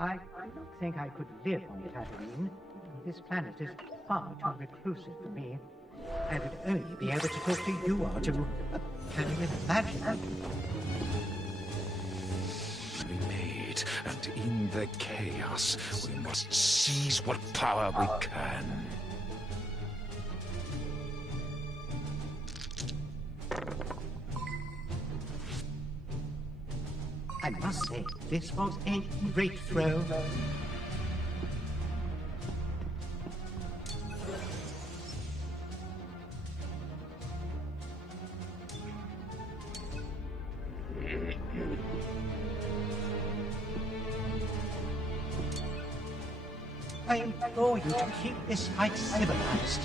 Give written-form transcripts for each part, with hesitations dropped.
I don't think I could live on Tatooine. This planet is far too reclusive for me. I would only be able to talk to you or to... Can you imagine? Remade, and in the chaos, we must seize what power we can. I must say, this was a great throw. I implore you to keep this fight civilized.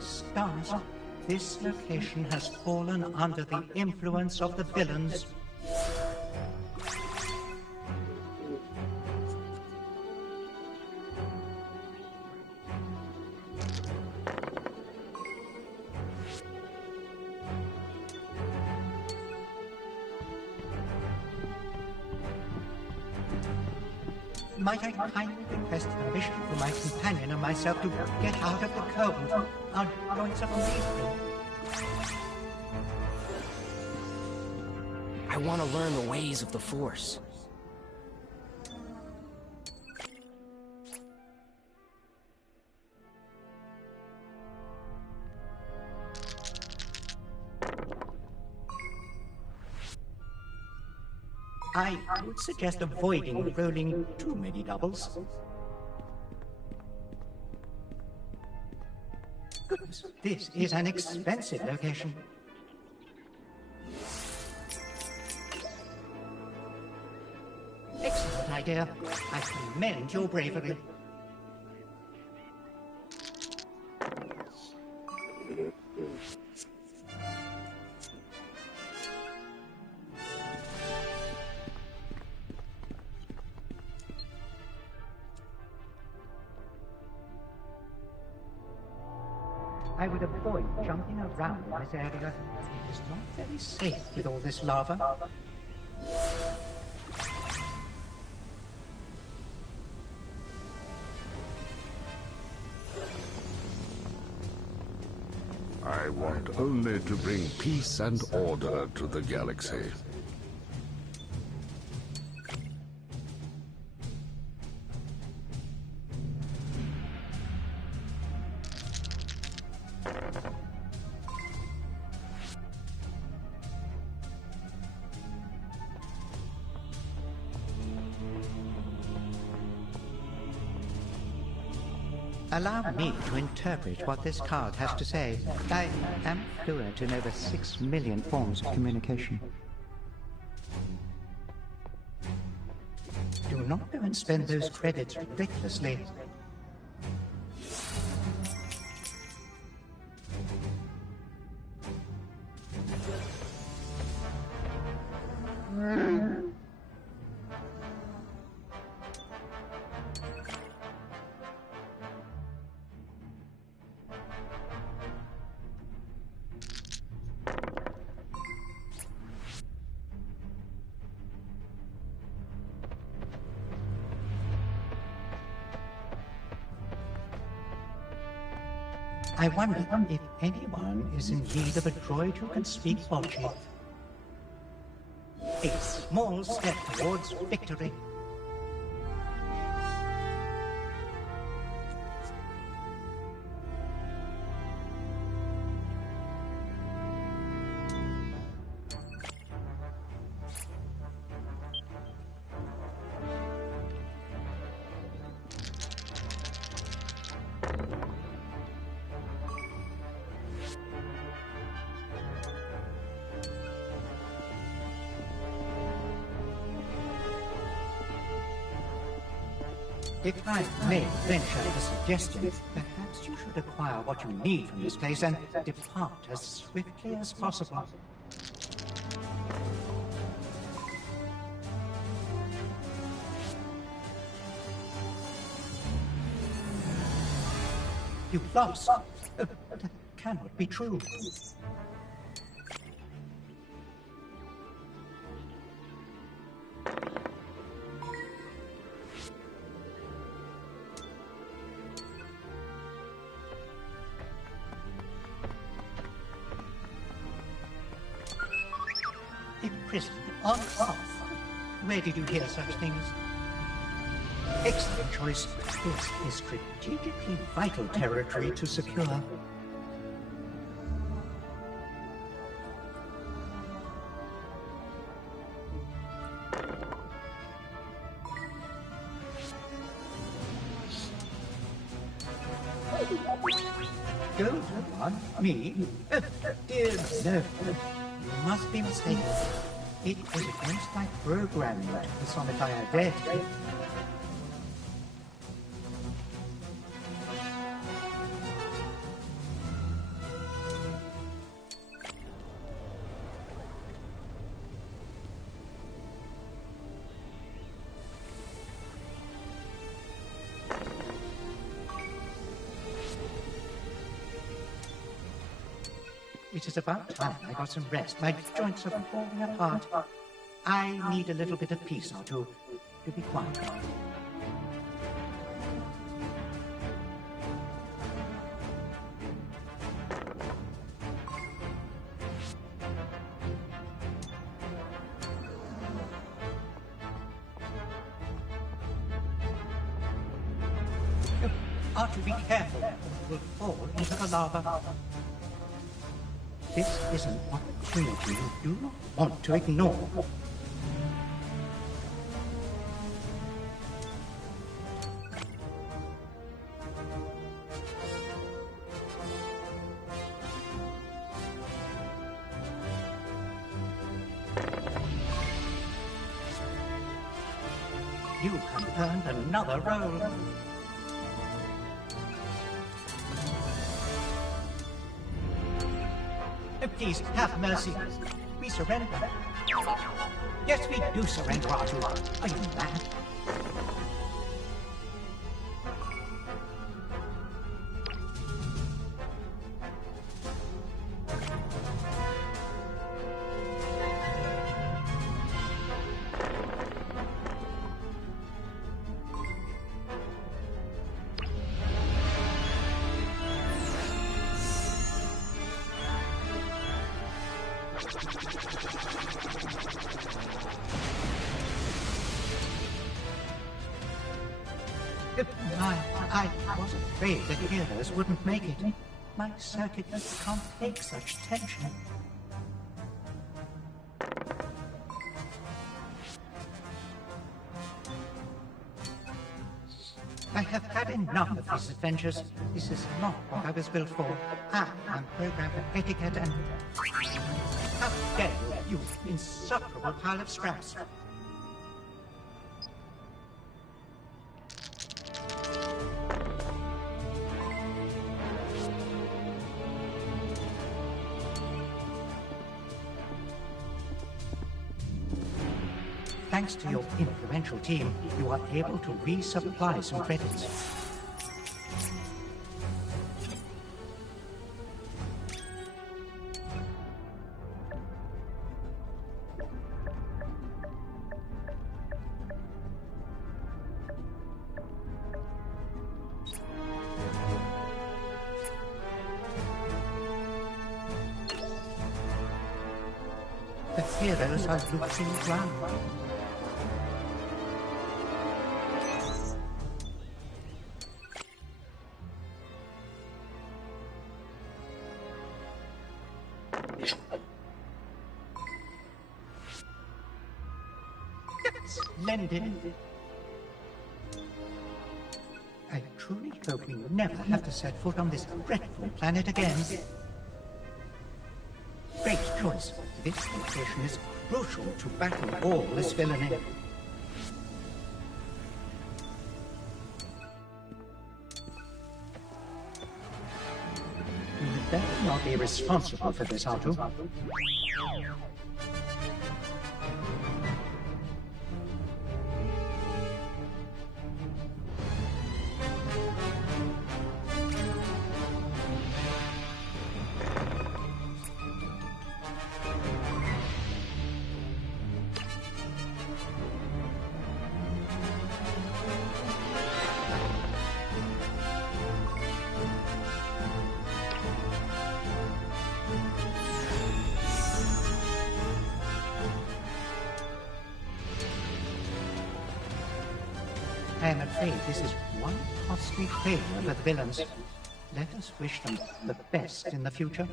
Stars, this location has fallen under the influence of the villains. Might I kindly request permission for my companion and myself to get out of the cold? Our joints are freezing. I want to learn the ways of the Force. I would suggest avoiding rolling too many doubles. Goodness, this is an expensive location. Excellent idea. I commend your bravery. I would avoid jumping around in this area. It is not very safe with all this lava. I want only to bring peace and order to the galaxy. Allow me to interpret what this card has to say. I am fluent in over 6 million forms of communication. Do not go and spend those credits recklessly. I wonder if anyone is in need of a droid who can speak Bolshevik. A small step towards victory. If I may venture a suggestion, perhaps you should acquire what you need from this place and depart as swiftly as possible. You've lost. That cannot be true. Imprisoned on Earth. Where did you hear such things? Excellent choice. This is strategically vital territory to secure. Don't want me? Dear, no. You must be mistaken. It was against my programming to personify a dead. It is about time I got some rest. My joints are falling apart. I need a little bit of peace or two to be quiet. Are to be careful. You will fall into the lava. This is an opportunity you do not want to ignore. You have earned another role. Please, have mercy. We surrender. Yes, we do surrender, Artu. Are you mad? I was afraid the heroes wouldn't make it. My circuit can't take such tension. I have had enough of these adventures. This is not what I was built for. I am programmed for etiquette and... How dare you, you insufferable pile of scraps! Thanks to your influential team, you are able to resupply some credits. The heroes are losing ground. Splendid. I truly hope we never have to set foot on this dreadful planet again. Great choice. This location is crucial to battle all this villainy. better not be responsible for this, Artu. I am afraid this is one costly failure for the villains. Let us wish them the best in the future.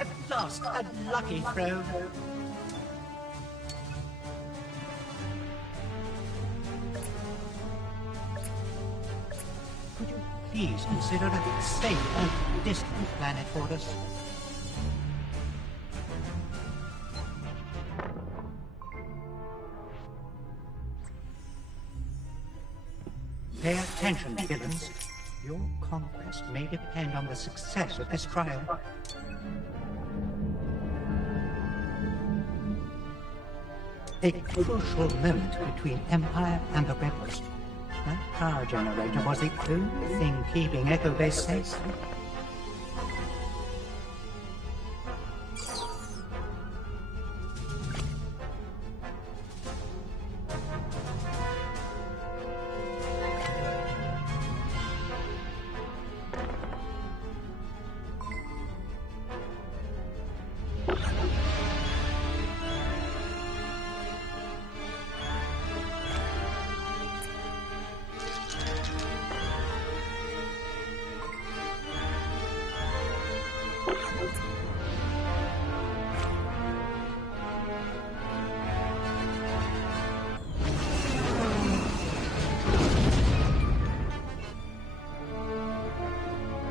At last, a lucky throw. Please consider a safe and distant planet for us. Pay attention, villains. Your conquest may depend on the success of this trial. A crucial moment between Empire and the Rebels. That power generator was the only thing keeping Echo Base safe.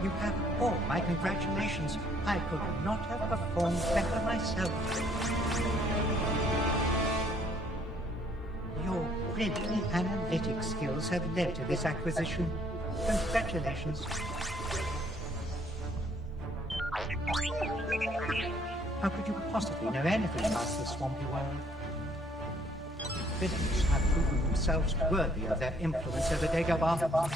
You have all my congratulations. I could not have performed better myself. Your brilliant analytic skills have led to this acquisition. Congratulations. How could you possibly know anything about this swampy world? Villains have proven themselves worthy of their influence over Dagobah.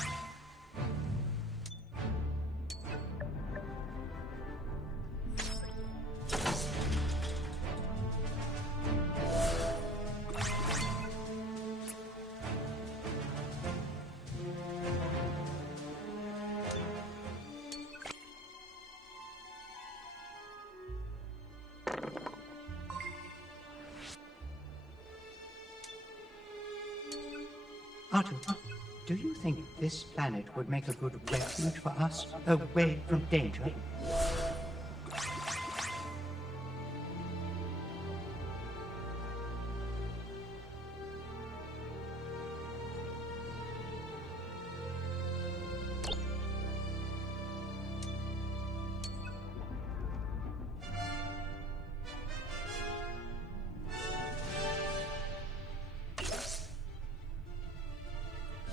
Artu, do you think this planet would make a good refuge for us, away from danger?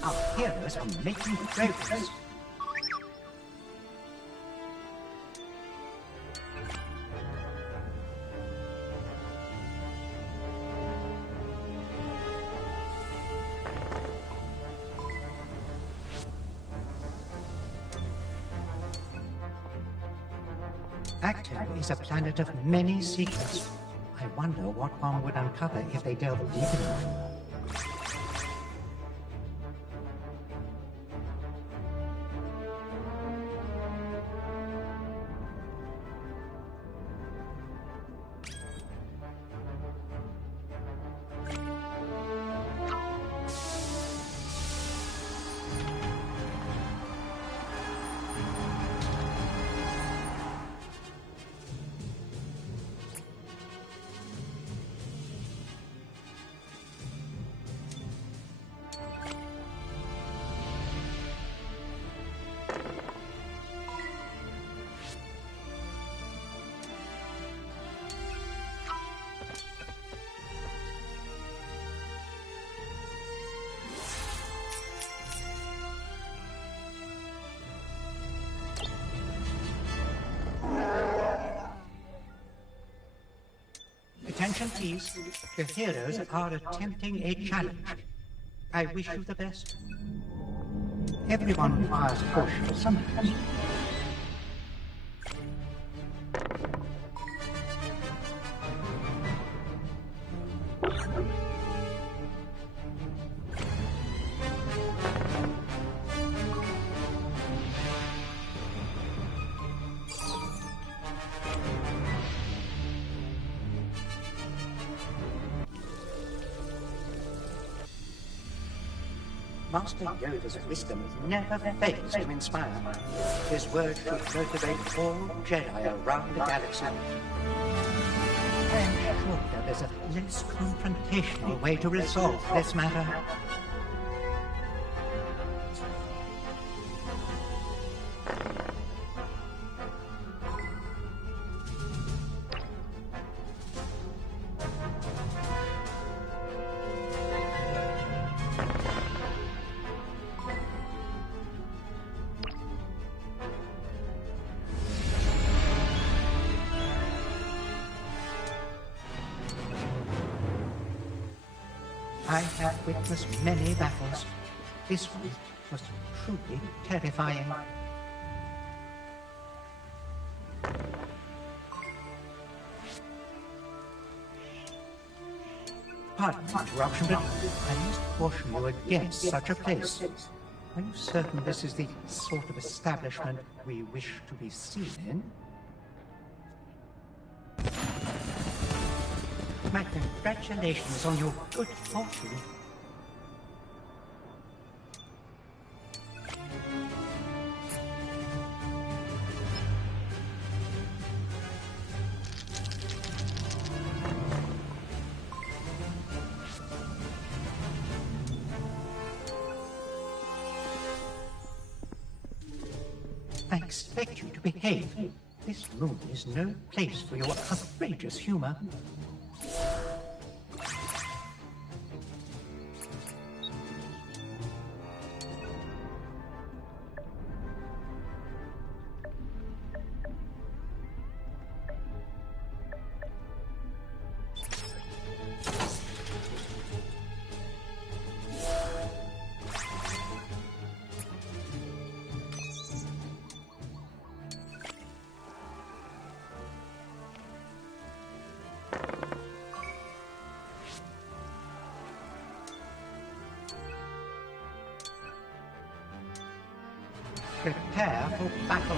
Our heroes are making progress. Active is a planet of many secrets. I wonder what one would uncover if they delve deep enough. Attention please, the heroes are attempting a challenge. I wish you the best. Everyone requires caution sometimes. Master Yoda's wisdom never fails to inspire. His word should motivate all Jedi around the galaxy. I am sure that there's a less confrontational way to resolve this matter. I have witnessed many battles. This one was truly terrifying. Pardon the interruption, but I must caution you against such a place. Are you certain this is the sort of establishment we wish to be seen in? My congratulations on your good fortune. I expect you to behave. This room is no place for your outrageous humor. Prepare for battle.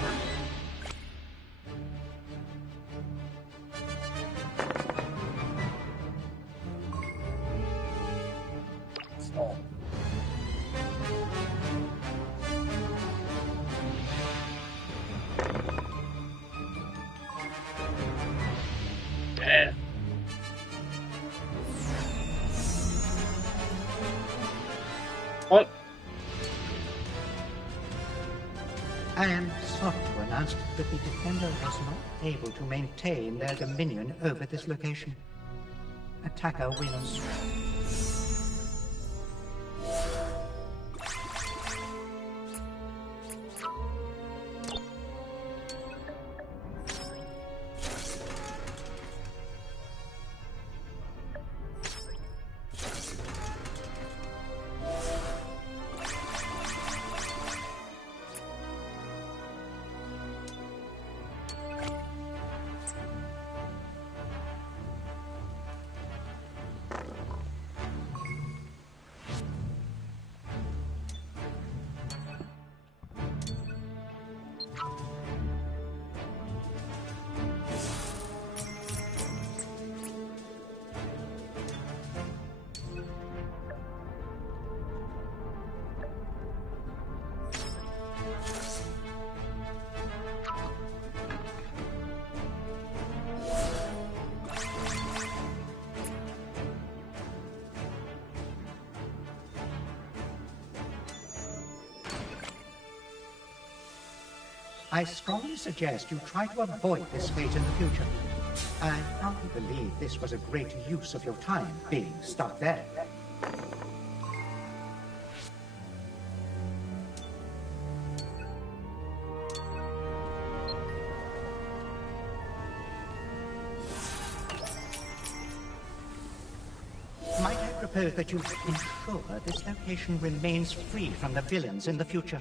What? I am sorry to announce that the defender was not able to maintain their dominion over this location. Attacker wins. I strongly suggest you try to avoid this fate in the future. I hardly believe this was a great use of your time, being stuck there. propose that you ensure this location remains free from the villains in the future.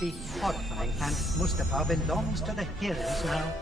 The horrifying planet Mustafar belongs to the heroes now.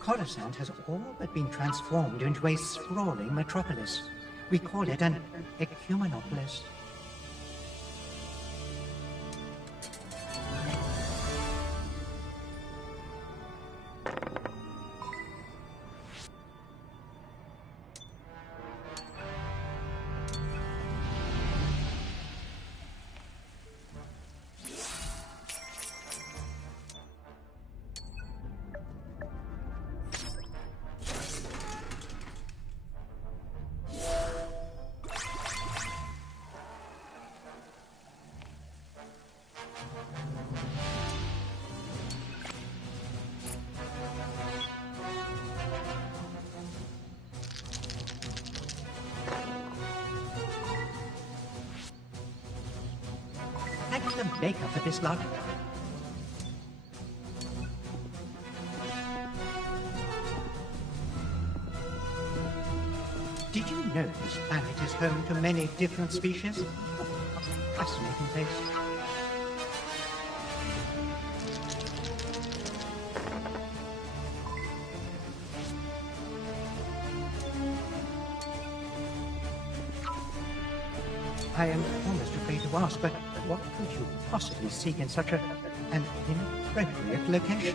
Coruscant has all but been transformed into a sprawling metropolis. We call it an ecumenopolis. Thank the maker for this lot. Did you know this planet is home to many different species? Fascinating place. I am almost afraid to ask, but what could you possibly seek in such an inappropriate location?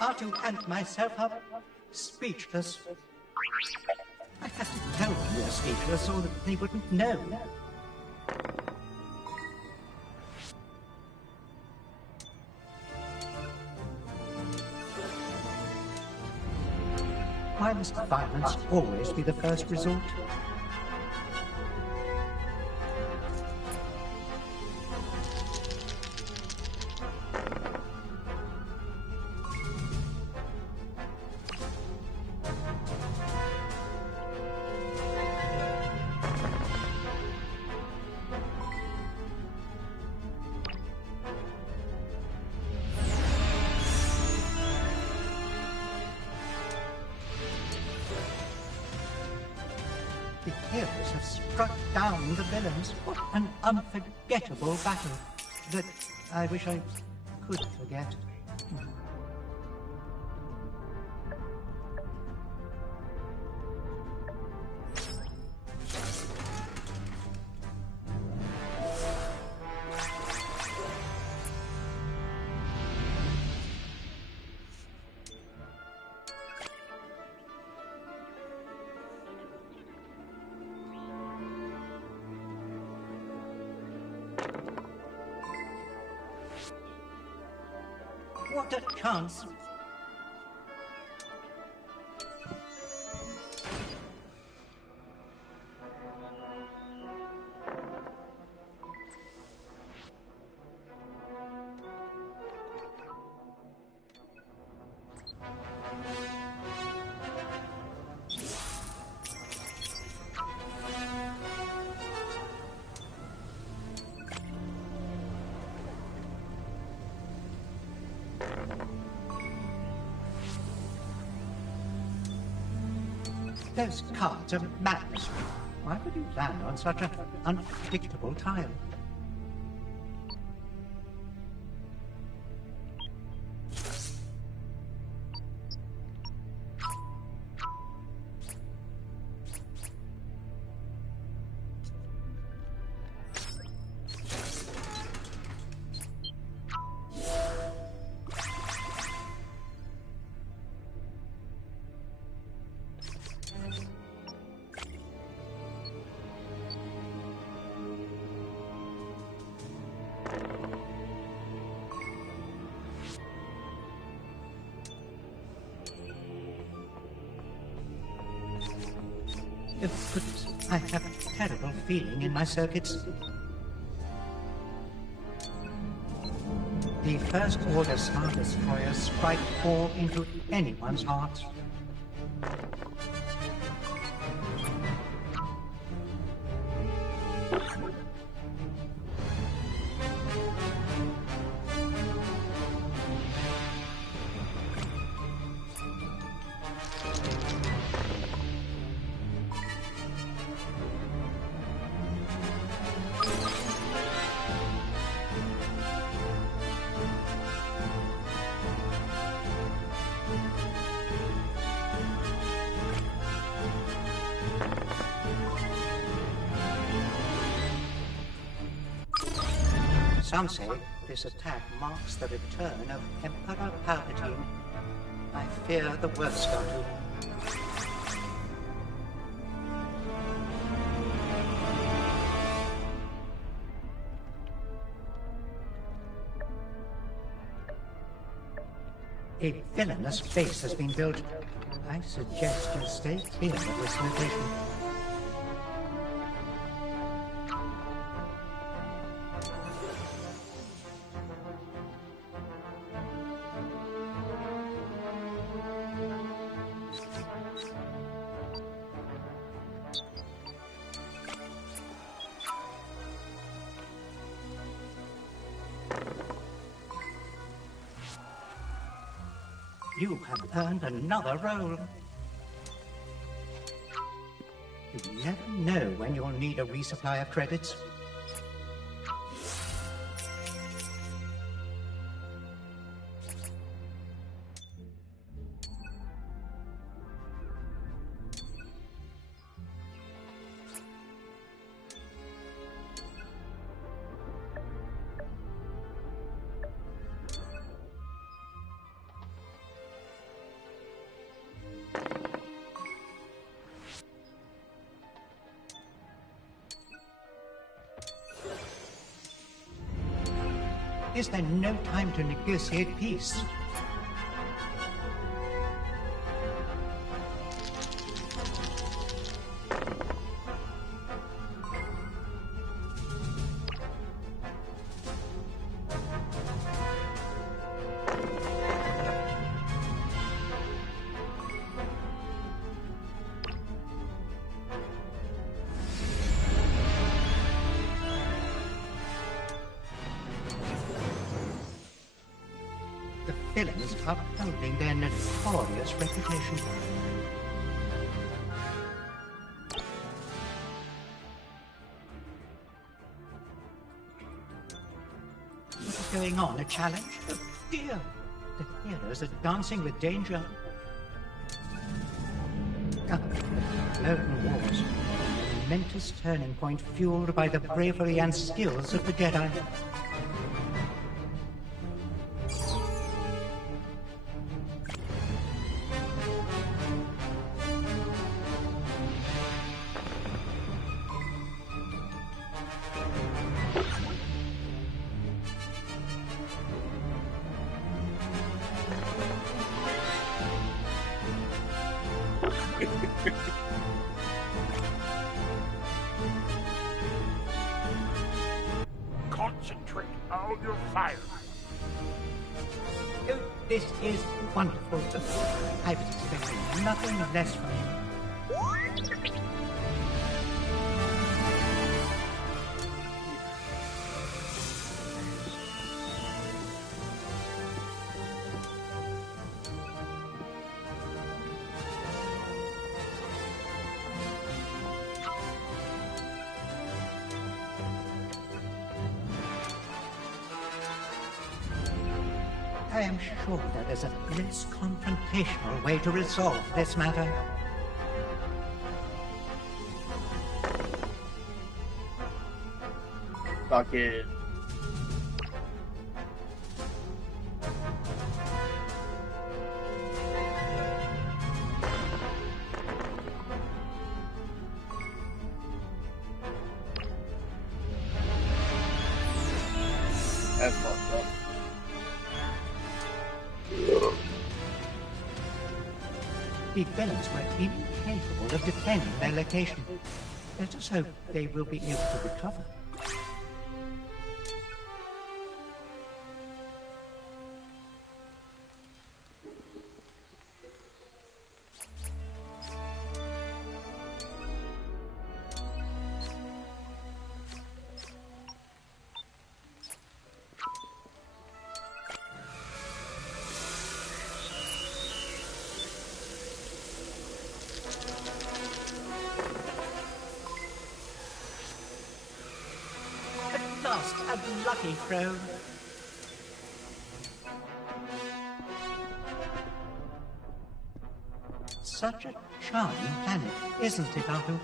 Artu and myself are speechless. I have to tell them we're speechless or that they wouldn't know. Why must violence always be the first resort? The heroes have struck down the villains. What an unforgettable battle that I wish I could forget. What a chance! Those cards are madness. Why would you land on such an unpredictable tile? Oh, goodness, I have a terrible feeling in my circuits. The First Order Star Destroyers strike all into anyone's hearts. Some say this attack marks the return of Emperor Palpatine. I fear the worst, don't you? A villainous base has been built. I suggest you stay clear of this location. You have earned another role. You never know when you'll need a resupply of credits. Is there no time to negotiate peace? The villains are upholding their notorious reputation. What is going on? A challenge? Oh dear! The heroes are dancing with danger. Ah, the Clone Wars. A momentous turning point fueled by the bravery and skills of the Jedi. Concentrate all your fire. Oh, this is wonderful. I was expecting nothing less from you. I am sure there is a less confrontational way to resolve this matter. Fuck it. That's fucked up. The villains were incapable of defending their location. Let us hope they will be able to recover. At last, a lucky throw. Such a charming planet, isn't it, Arthur?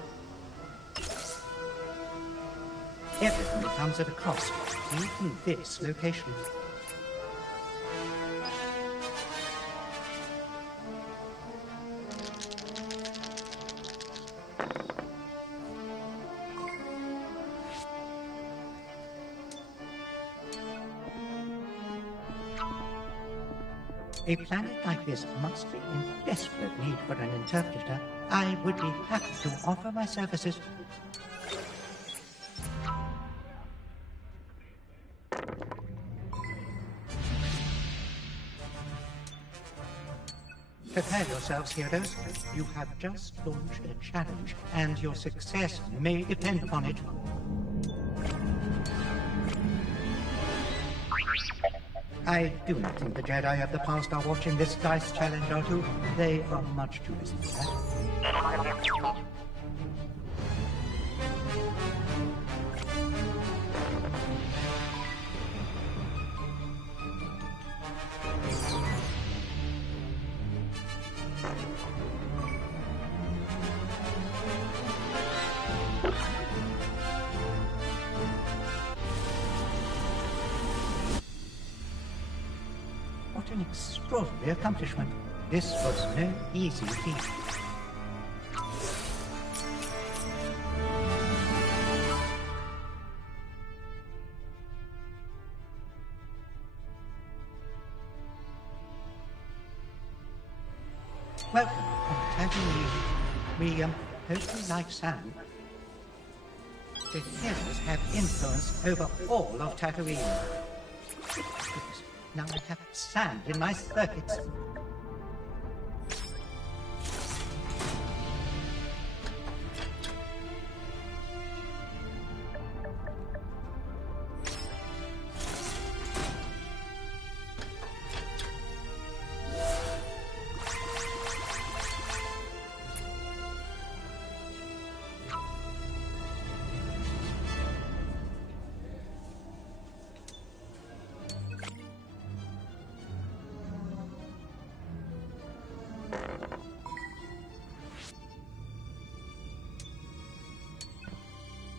Everything comes at a cost, even this location. A planet like this must be in desperate need for an interpreter. I would be happy to offer my services. Prepare yourselves, heroes. You have just launched a challenge, and your success may depend upon it. I do not think the Jedi of the past are watching this dice challenge, R2. They are much too busy for that. What an extraordinary accomplishment. This was no easy feat. Welcome, Tatooine. We, hope you like sand. The heroes have influence over all of Tatooine. Goodness, now I have sand in my circuits.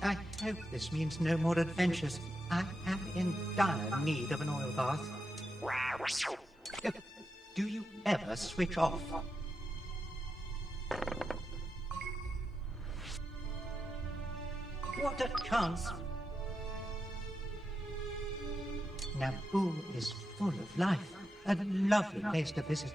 I hope this means no more adventures. I am in dire need of an oil bath. Do you ever switch off? What a chance! Naboo is full of life. A lovely place to visit.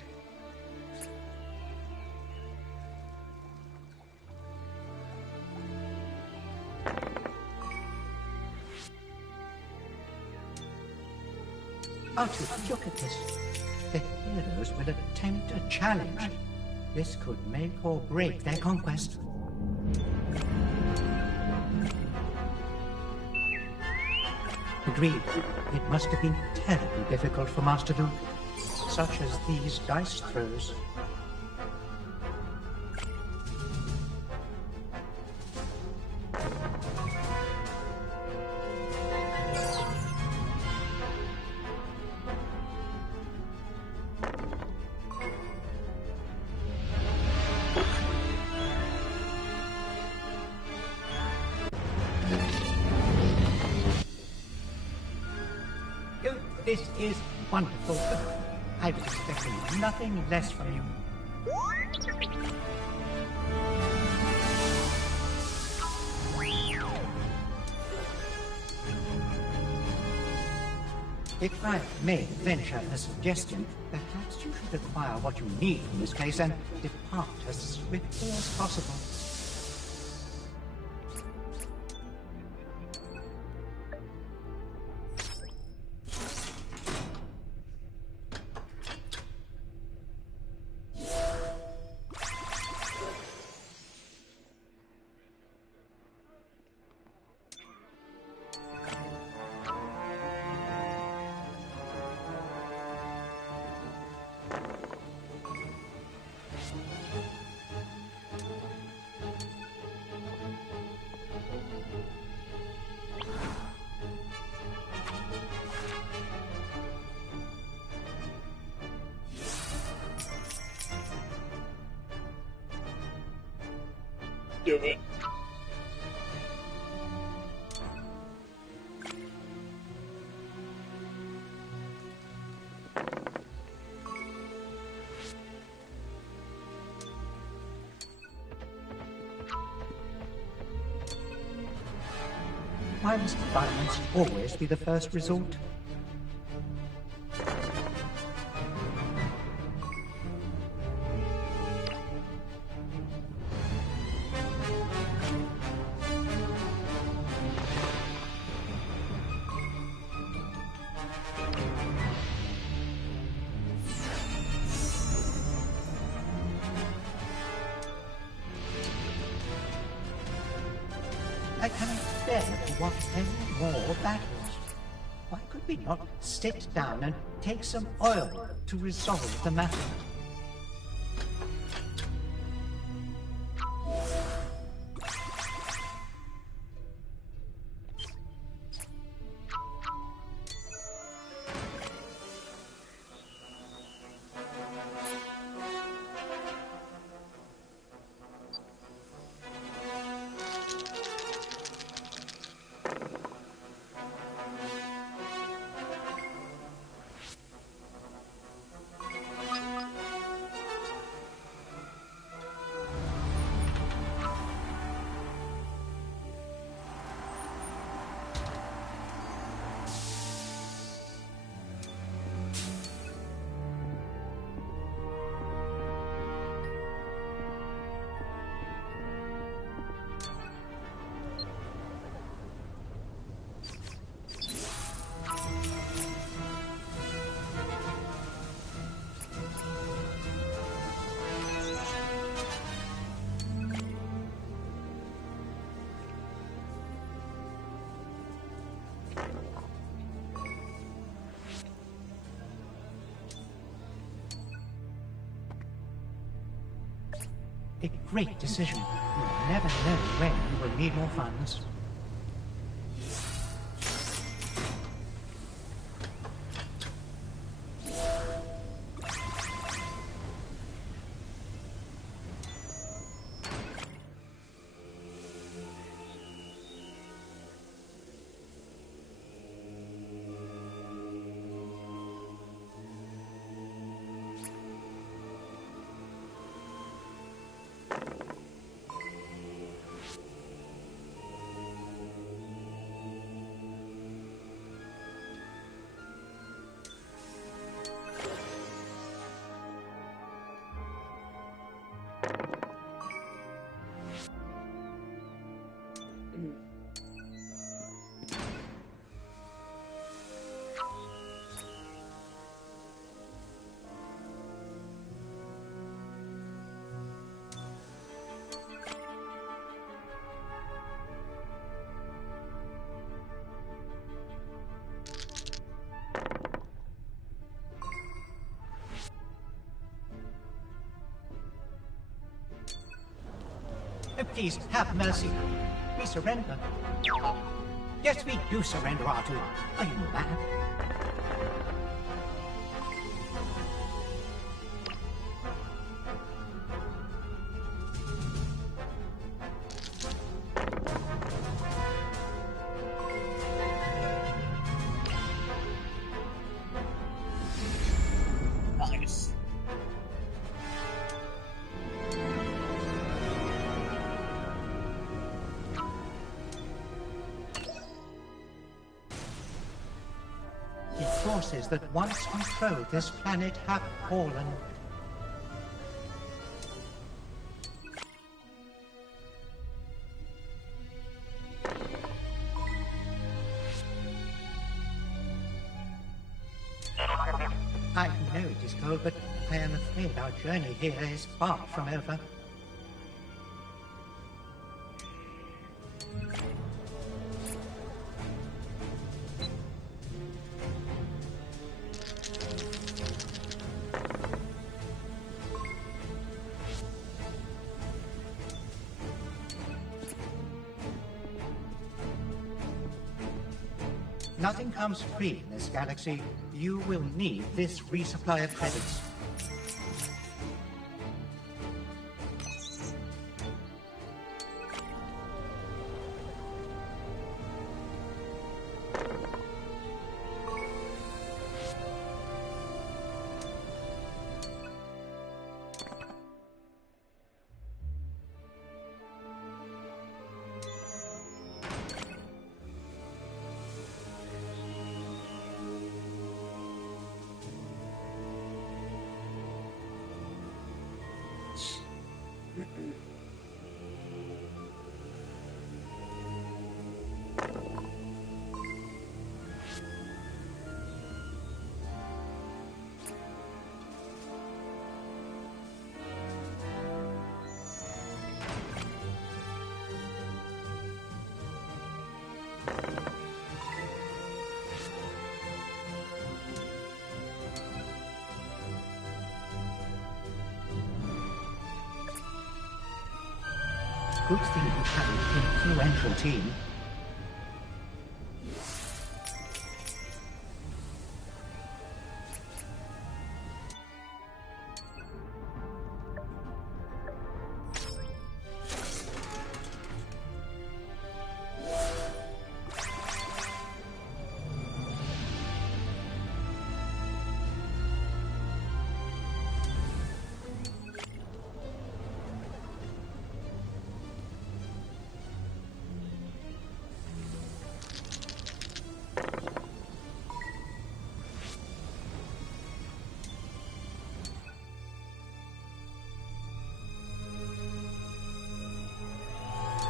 Artu, look at this. The heroes will attempt a challenge. This could make or break their conquest. Agreed. It must have been terribly difficult for Master Luke, such as these dice throws. This is wonderful. I was expecting nothing less from you. If I may venture a suggestion, perhaps you should acquire what you need from this place and depart as swiftly as possible. Do it. Why must violence always be the first resort? I cannot bear to watch any more battles. Why could we not sit down and take some oil to resolve the matter? A great decision. You never know when you will need more funds. Please, have mercy. We surrender. Yes, we do surrender, R2. Are you mad? forces that once controlled this planet have fallen. I know it is cold, but I am afraid our journey here is far from over. Nothing comes free in this galaxy. You will need this resupply of credits. Good thing you have an influential team.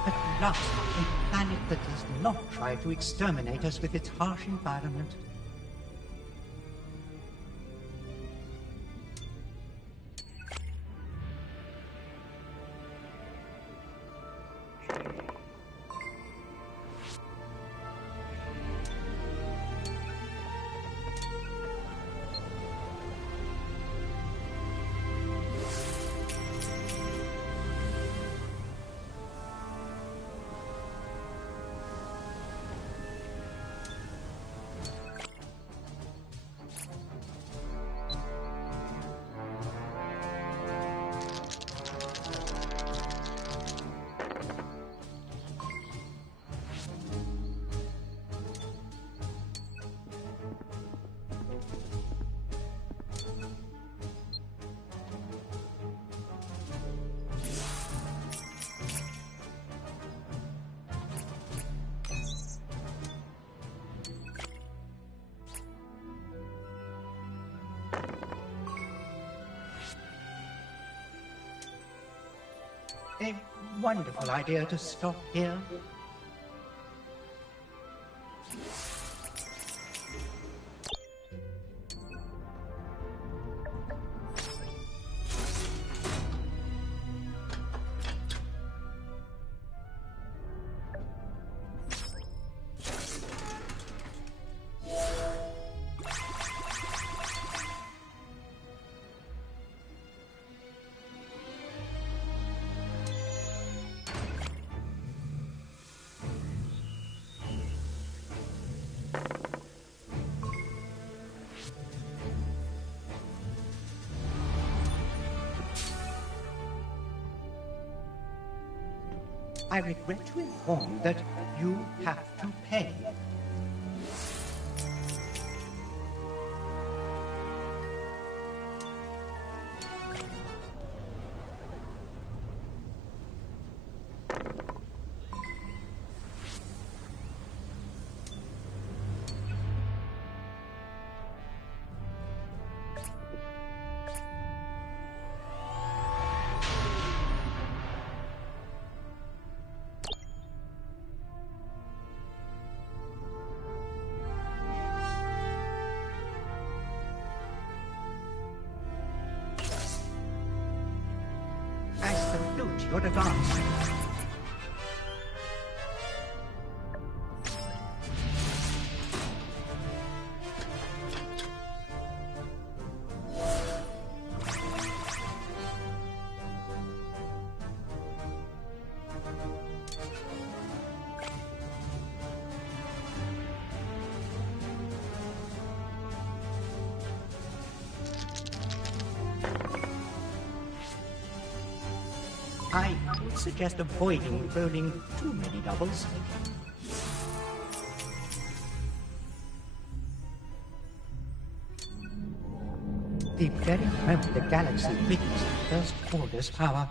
At last, a planet that does not try to exterminate us with its harsh environment. A wonderful idea to stop here. I regret to inform you that you have to pay. should advance. I would suggest avoiding rolling too many doubles. The very moment the galaxy witnessed First Order's power,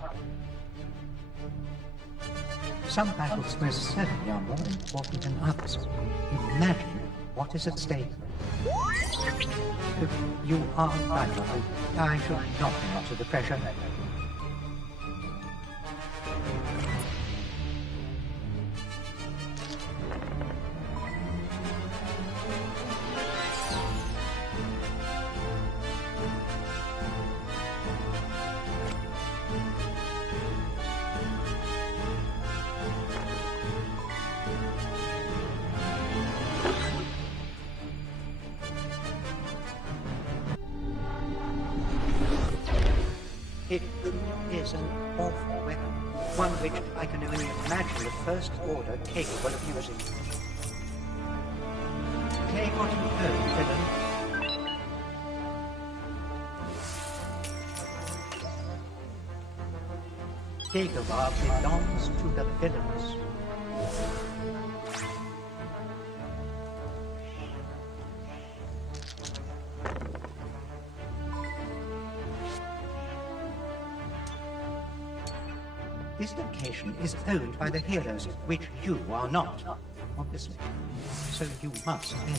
some battles most certainly are more important than others. Imagine what is at stake. You are right, Robert. I should not be under the pressure. It is an awful weapon, one which I can only imagine the First Order capable of using. Take what you own, villain. Dagobah belongs to the villains. This location is owned by the heroes, which you are not, obviously. So you must pay.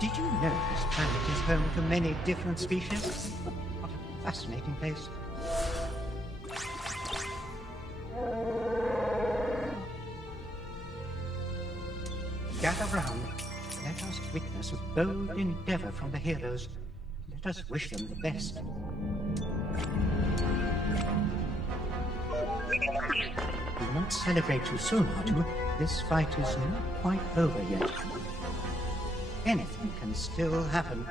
Did you know this planet is home to many different species? What a fascinating place. Gather round. Let us witness a bold endeavor from the heroes. Let us wish them the best. Do not celebrate too soon, Artu. This fight is not quite over yet. Anything can still happen.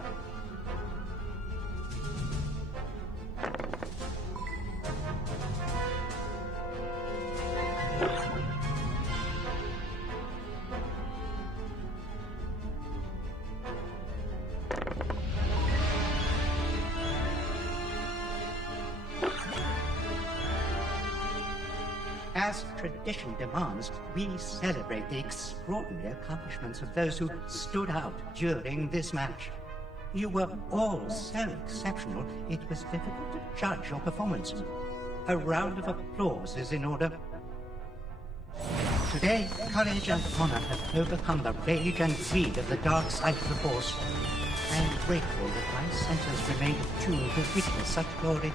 As tradition demands, we celebrate the extraordinary accomplishments of those who stood out during this match. You were all so exceptional, it was difficult to judge your performance. A round of applause is in order. Today, courage and honor have overcome the rage and greed of the dark side of the Force. I am grateful that my senses remained attuned to witness such glory.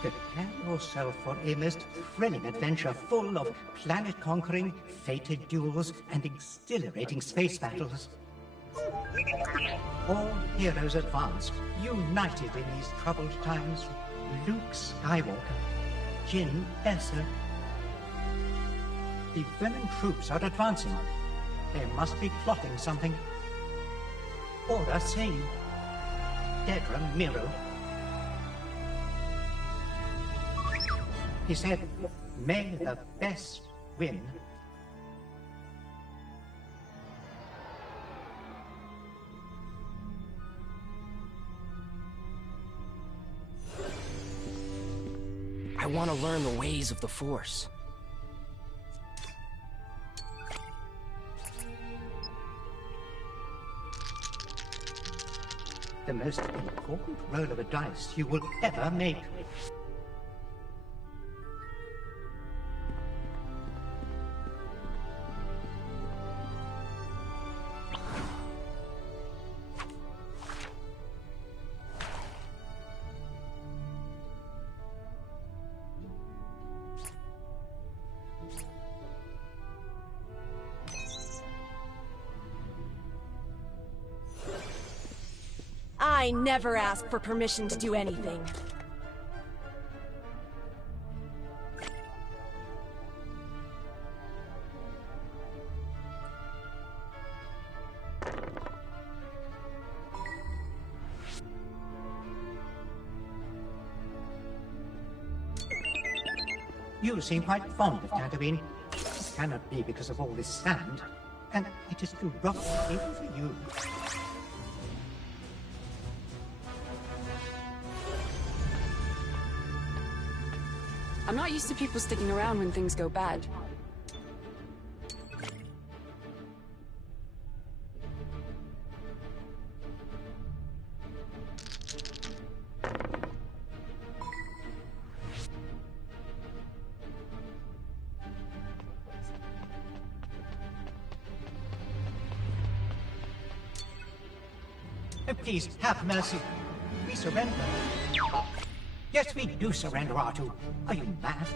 Prepare yourself for a most thrilling adventure full of planet-conquering, fated duels, and exhilarating space battles. All heroes advance, united in these troubled times. Luke Skywalker, Jyn Erso. The villain troops are advancing. They must be plotting something. Aura Singh, Dedra Miro. He said, "May the best win." I want to learn the ways of the Force. The most important roll of a dice you will ever make. I never ask for permission to do anything. You seem quite fond of Tatooine. This cannot be because of all this sand, and it is too rough even for you. I'm not used to people sticking around when things go bad. Oh, please, have mercy. We surrender. Yes, we do surrender, R2. Are you mad?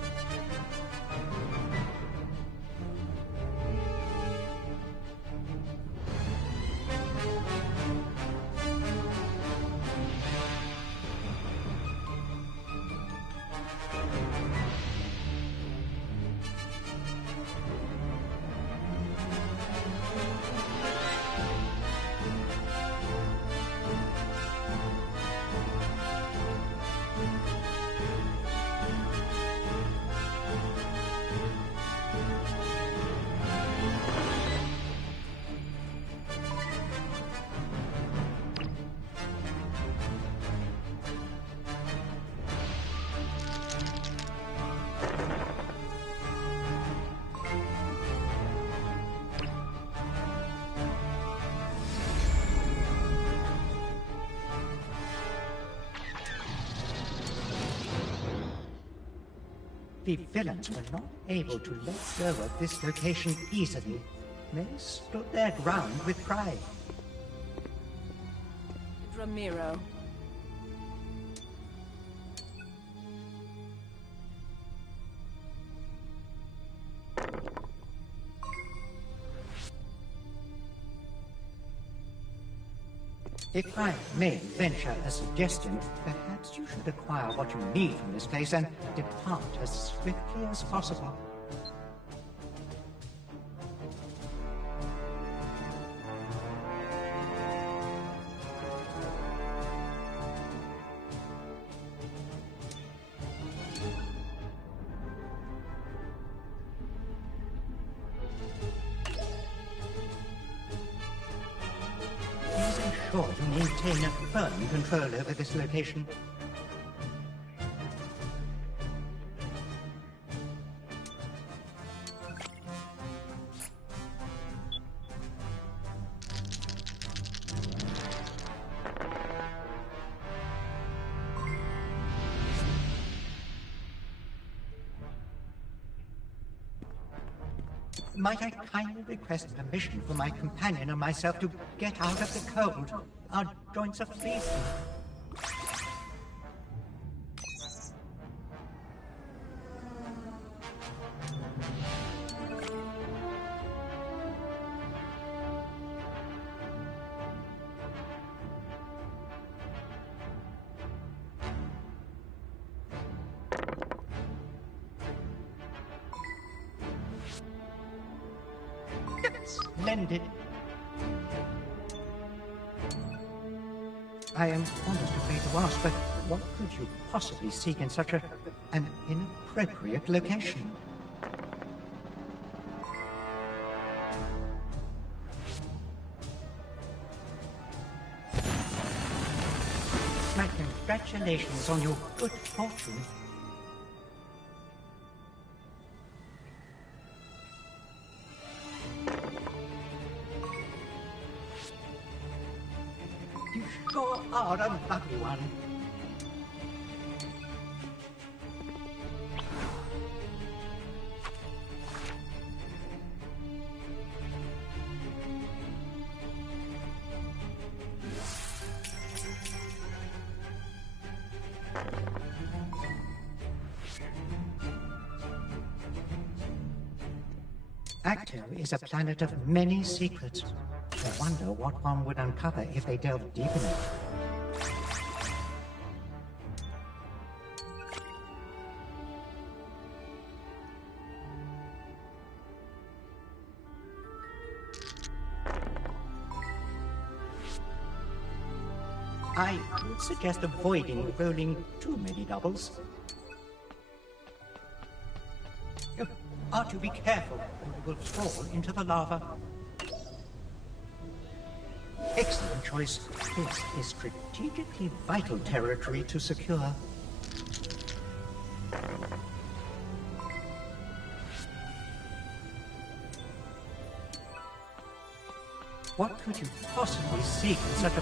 The villains were not able to let go of this location easily. They stood their ground with pride. Ramiro. If I may venture a suggestion, perhaps you should acquire what you need from this place and depart as swiftly as possible. Sure you maintain a firm control over this location. Might I kindly request permission for my companion and myself to get out of the cold? Our joints are freezing. Splendid. I am almost afraid to ask, but what could you possibly seek in such an inappropriate location? My congratulations on your good fortune. You sure are a lucky one. Acto is a planet of many secrets. I wonder what one would uncover if they delved deep enough. I would suggest avoiding rolling too many doubles. You are to be careful, or you will fall into the lava. Excellent choice. This is strategically vital territory to secure. What could you possibly seek in such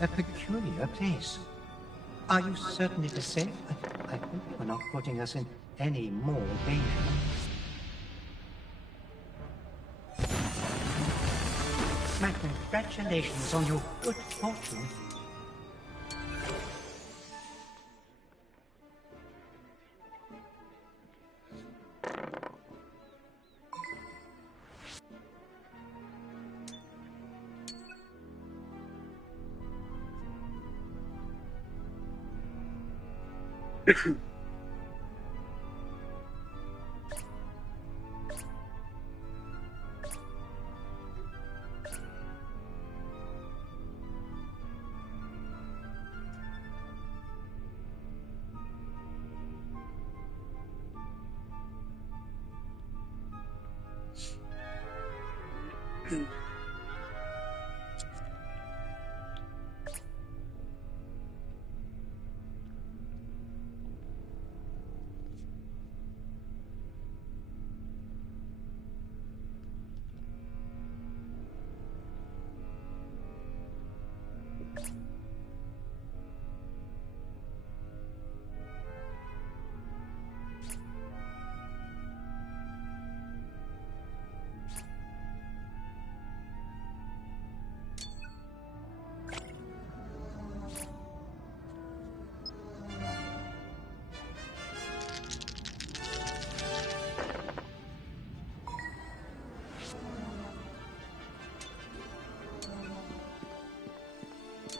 a peculiar place? Are you certain it is safe? I hope you are not putting us in any more danger. My congratulations on your good fortune.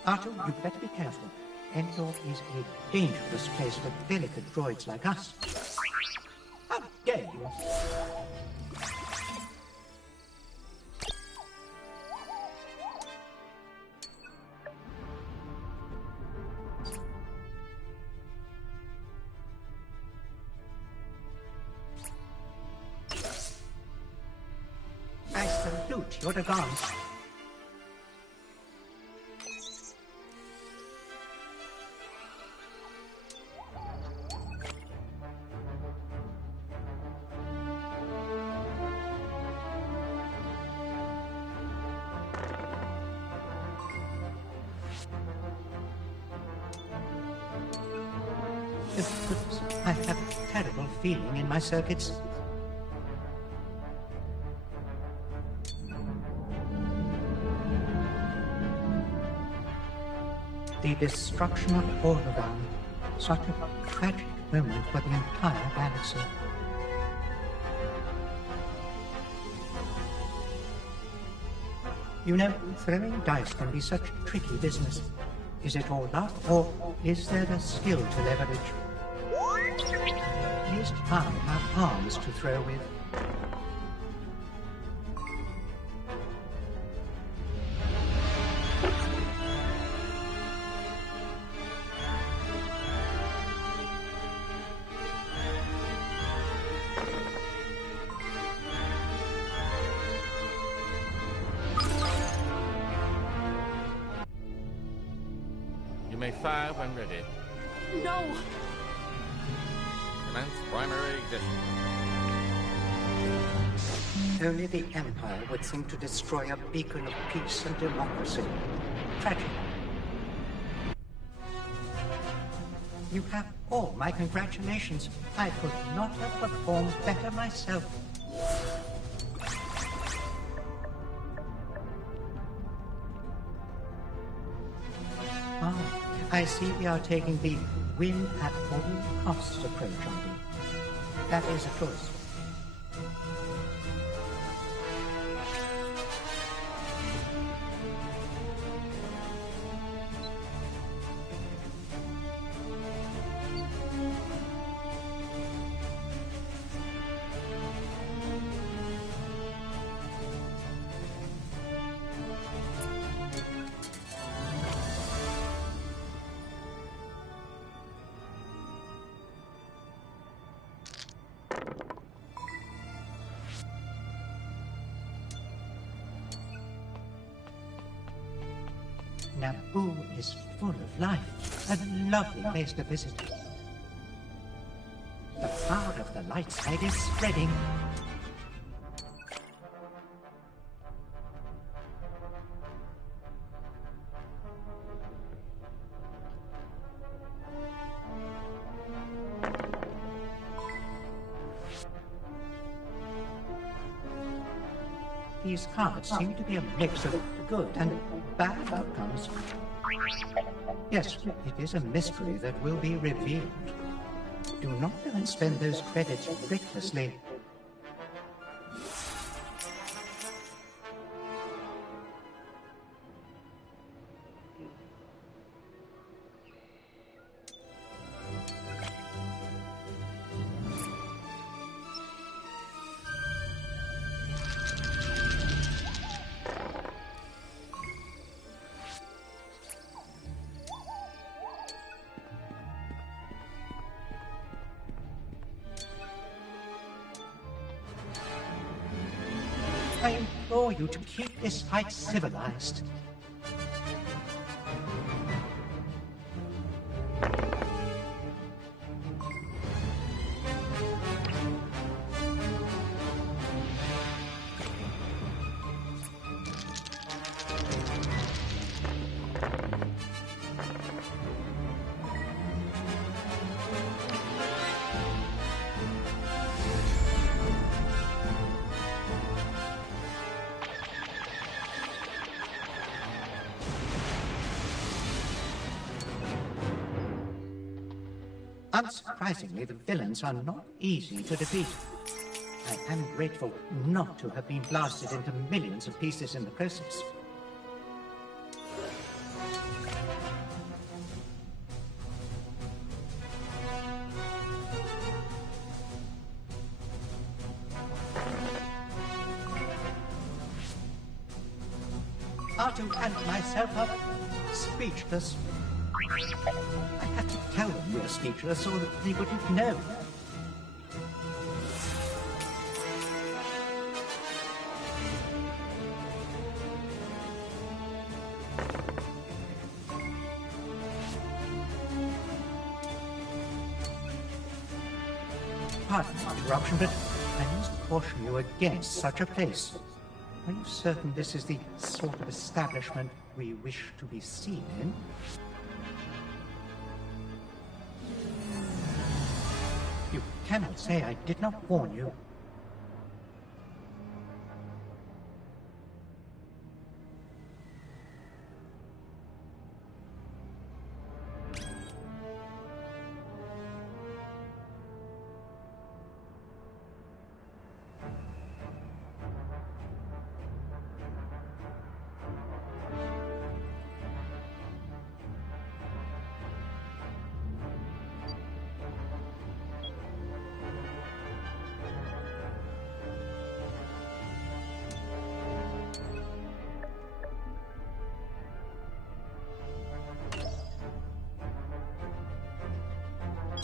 Arthur, you'd better be careful. Endor is a dangerous place for delicate droids like us. How dare you! I salute your advance. I have a terrible feeling in my circuits. The destruction of Alderaan, such a tragic moment for the entire galaxy. You know, throwing dice can be such tricky business. Is it all luck, or is there the skill to leverage? At least I have arms to throw with. You may fire when ready. No! Commence primary ignition. Only the Empire would seem to destroy a beacon of peace and democracy. Tragic. You have all my congratulations. I could not have performed better myself. Ah, I see we are taking the win at all costs approach, are we? That is a choice. Naboo is full of life, a lovely place to visit. The power of the light side is spreading. These cards seem to be a mix of good and bad outcomes. Yes, it is a mystery that will be revealed. Do not go and spend those credits recklessly. I implore you to keep this fight civilized. Unsurprisingly, the villains are not easy to defeat. I am grateful not to have been blasted into millions of pieces in the process. Artu and myself are speechless. I had to tell them we're speechless so that they wouldn't know. Pardon the interruption, but I must caution you against such a place. Are you certain this is the sort of establishment we wish to be seen in? You cannot say I did not warn you.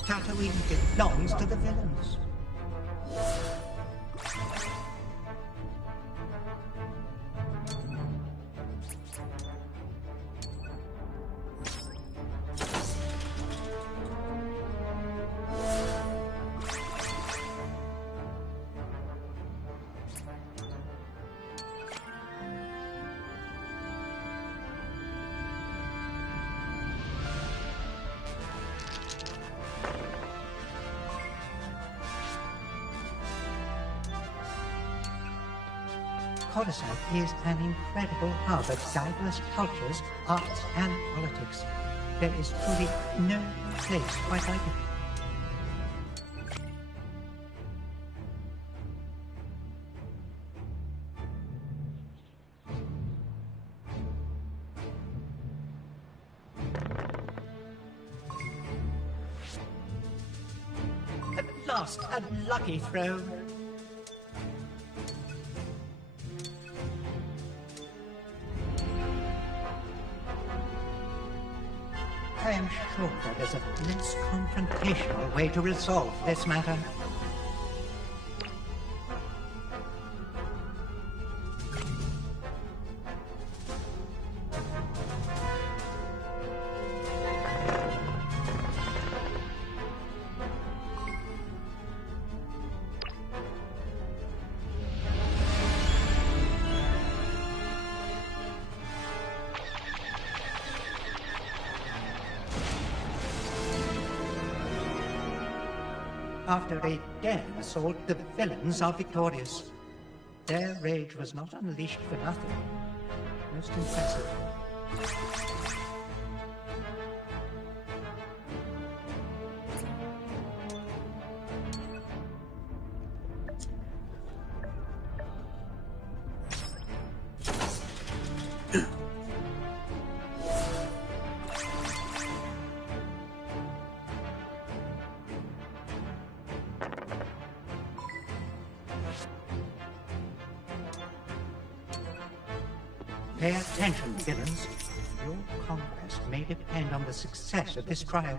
Tatooine belongs to the villains. Coruscant is an incredible hub of diverse cultures, arts, and politics. There is truly no place quite like it. At last, a lucky throw. I am sure that there's a less confrontational way to resolve this matter. After a daring assault, the villains are victorious. Their rage was not unleashed for nothing. Most impressive. Pay attention, villains. Your conquest may depend on the success of this trial.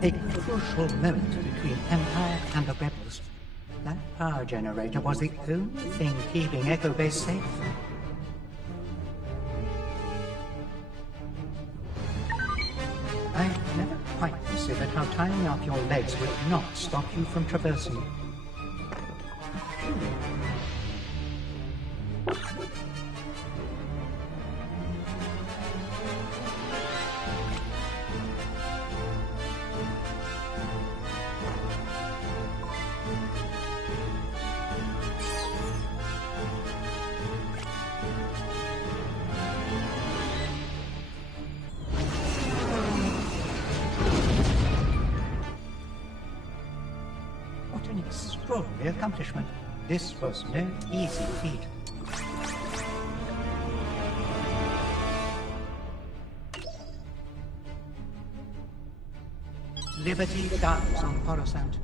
A crucial moment between Empire and the Rebels. That power generator was the only thing keeping Echo Base safe. I've never quite considered how tying up your legs would not stop you from traversing. What an extraordinary accomplishment. This was no easy feat. Liberty dies on Coruscant.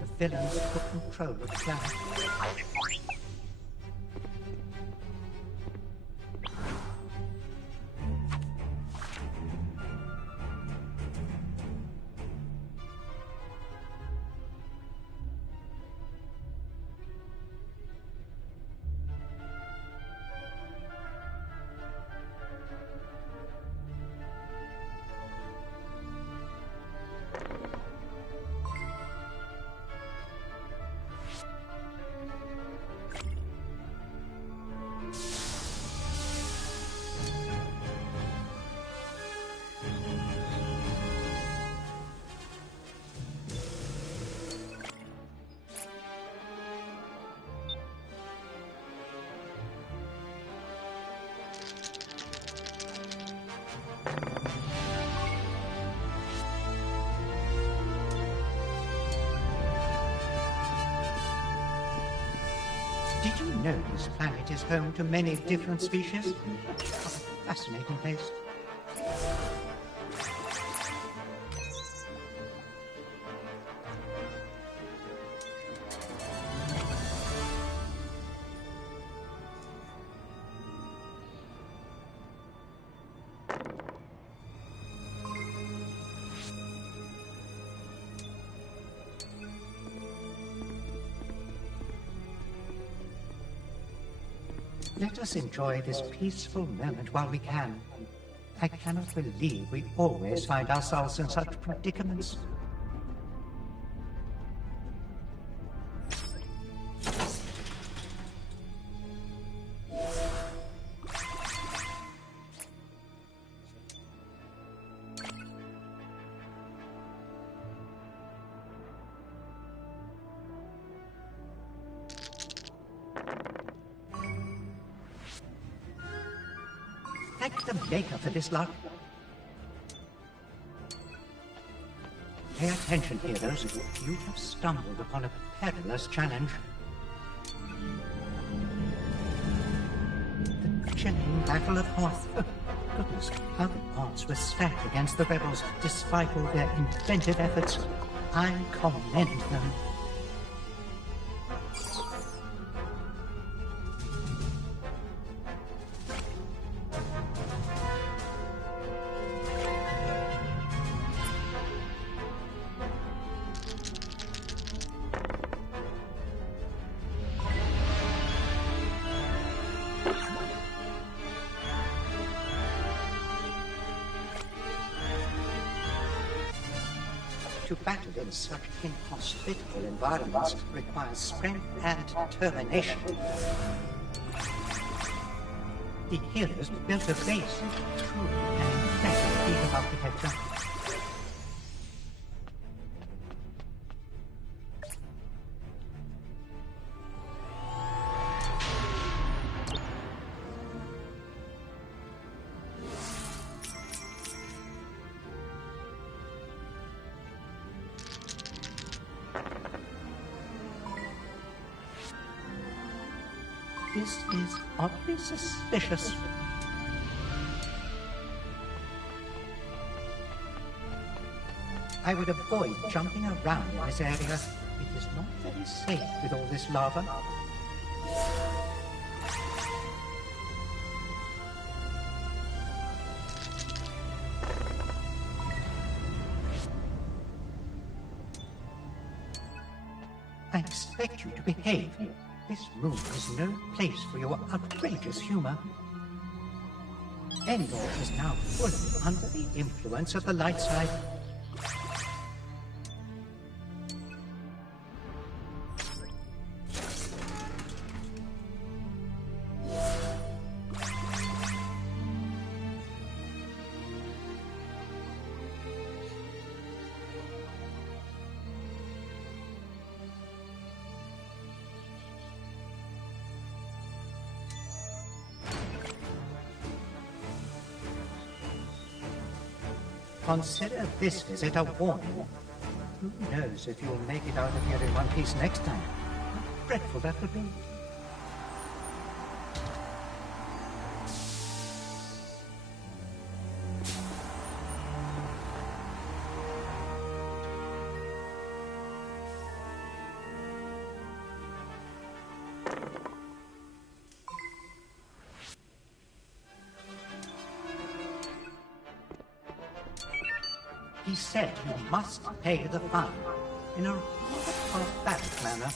The villains took control of the planet. you know this planet is home to many different species? What a fascinating place. Let us enjoy this peaceful moment while we can. I cannot believe we always find ourselves in such predicaments. Thank the Maker for this luck. Pay attention, heroes. You have stumbled upon a perilous challenge. The chilling Battle of Hoth. Goodness, how the odds were stacked against the rebels, despite all their inventive efforts. I commend them. To battle in such inhospitable environments requires strength and determination. The heroes built a base, truly an impressive feat of architecture. This is oddly suspicious. I would avoid jumping around in this area. It is not very safe with all this lava. I expect you to behave. This room is no place for your outrageous humor. Endor is now fully under the influence of the light side. Consider this visit a warning. Who knows if you'll make it out of here in one piece next time? How dreadful that would be. He said you must pay the fine in a rather barbaric manner.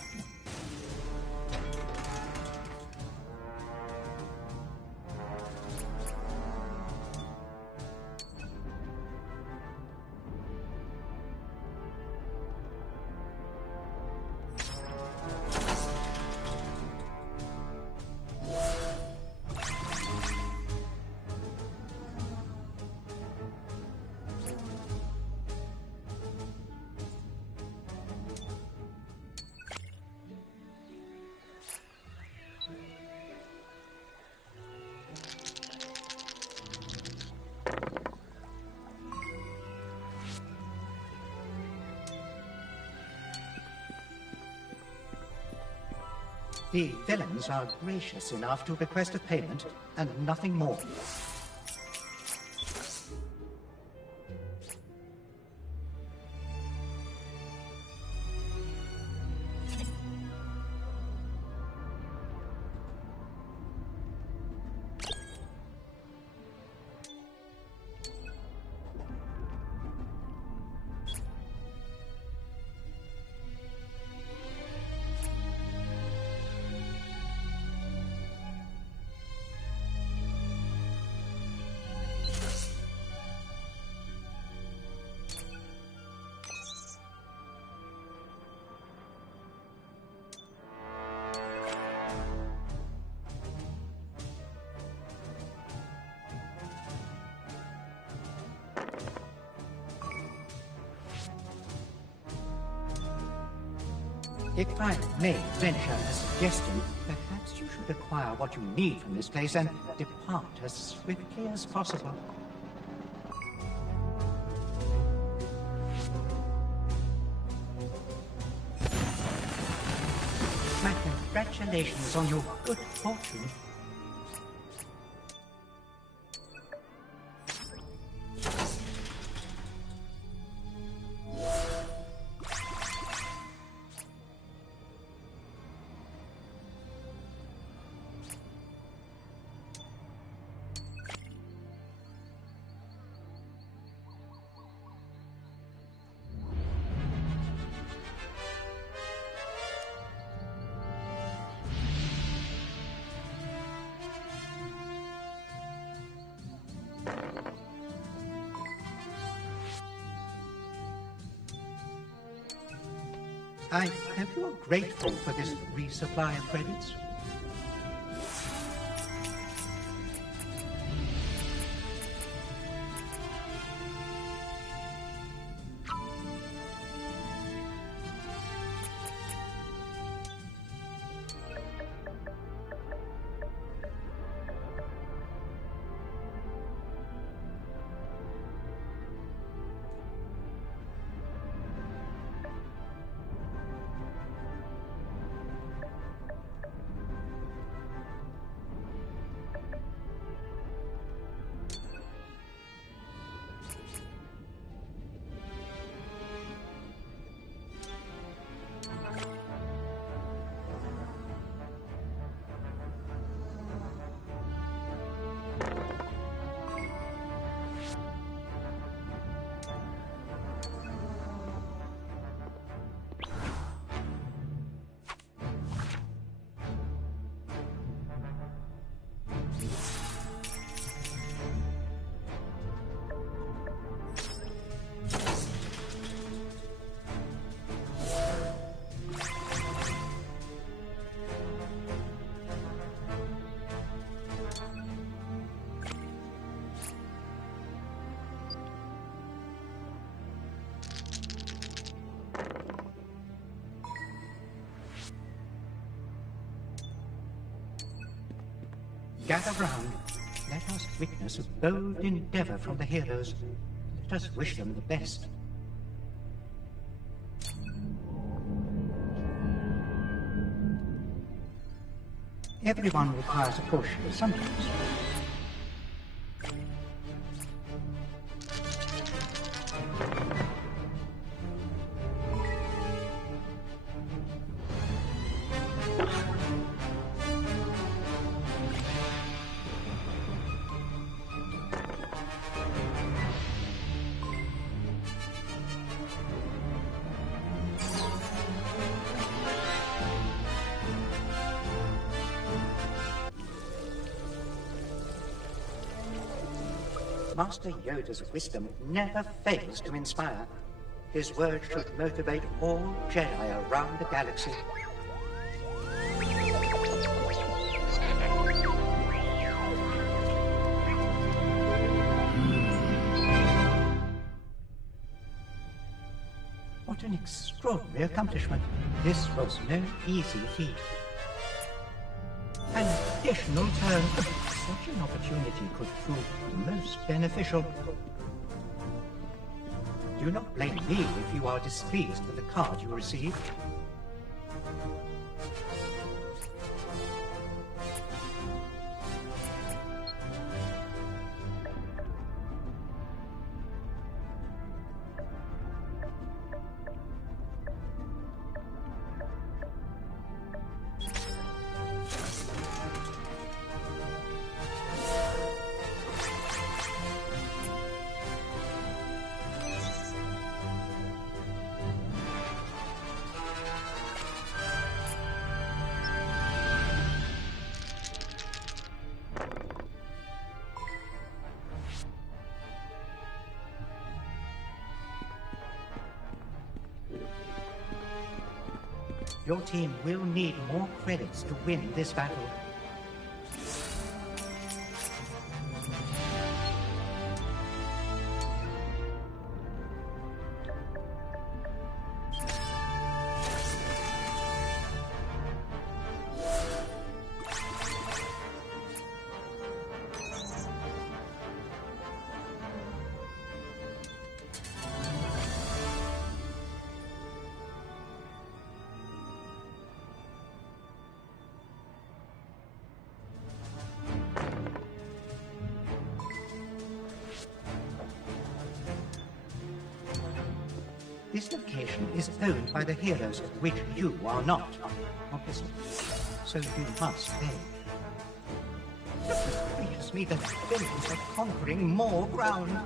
The villains are gracious enough to request a payment and nothing more. If I may venture a suggestion, perhaps you should acquire what you need from this place and depart as swiftly as possible. My congratulations on your good fortune. I hope you are grateful for this resupply of credits. Gather round. Let us witness a bold endeavor from the heroes. Let us wish them the best. Everyone requires a push sometimes. Master Yoda's wisdom never fails to inspire. His words should motivate all Jedi around the galaxy. What an extraordinary accomplishment. This was no easy feat. An additional turn. Such an opportunity could prove most beneficial. Do not blame me if you are displeased with the card you received. Your team will need more credits to win this battle. This location is owned by the heroes, which you are not, obviously. So you must pay. Goodness gracious me, the villains are conquering more ground.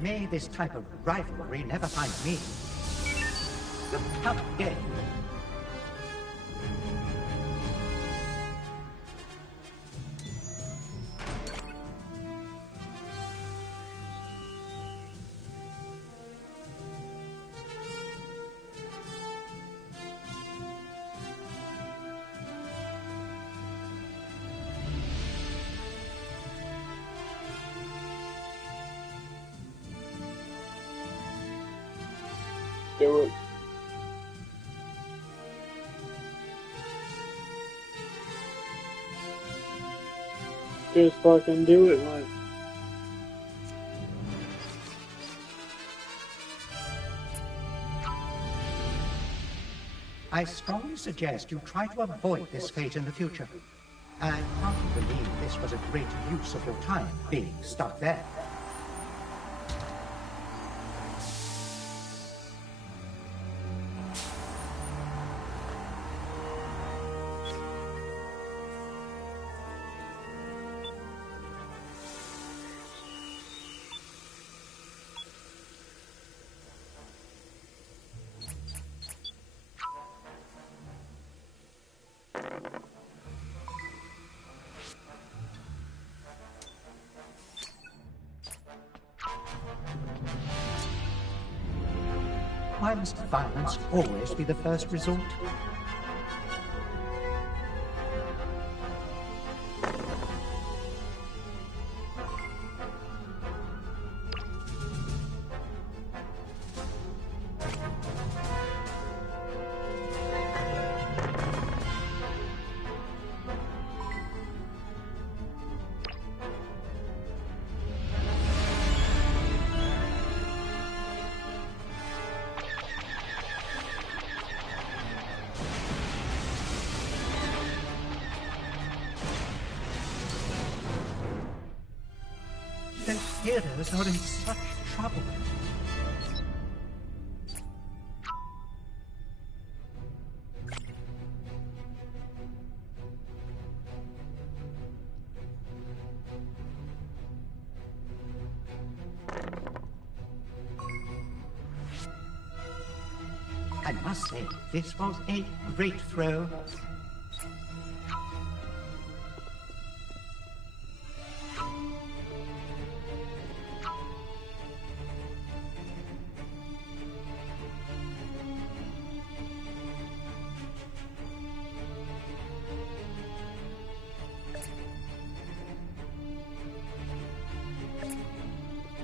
May this type of rivalry never find me. The tough game. Do it. Just fucking do it, man. I strongly suggest you try to avoid this fate in the future. I can't believe this was a great use of your time, being stuck there. Why must violence always be the first resort? Those heroes are in such trouble. I must say, this was a great throw.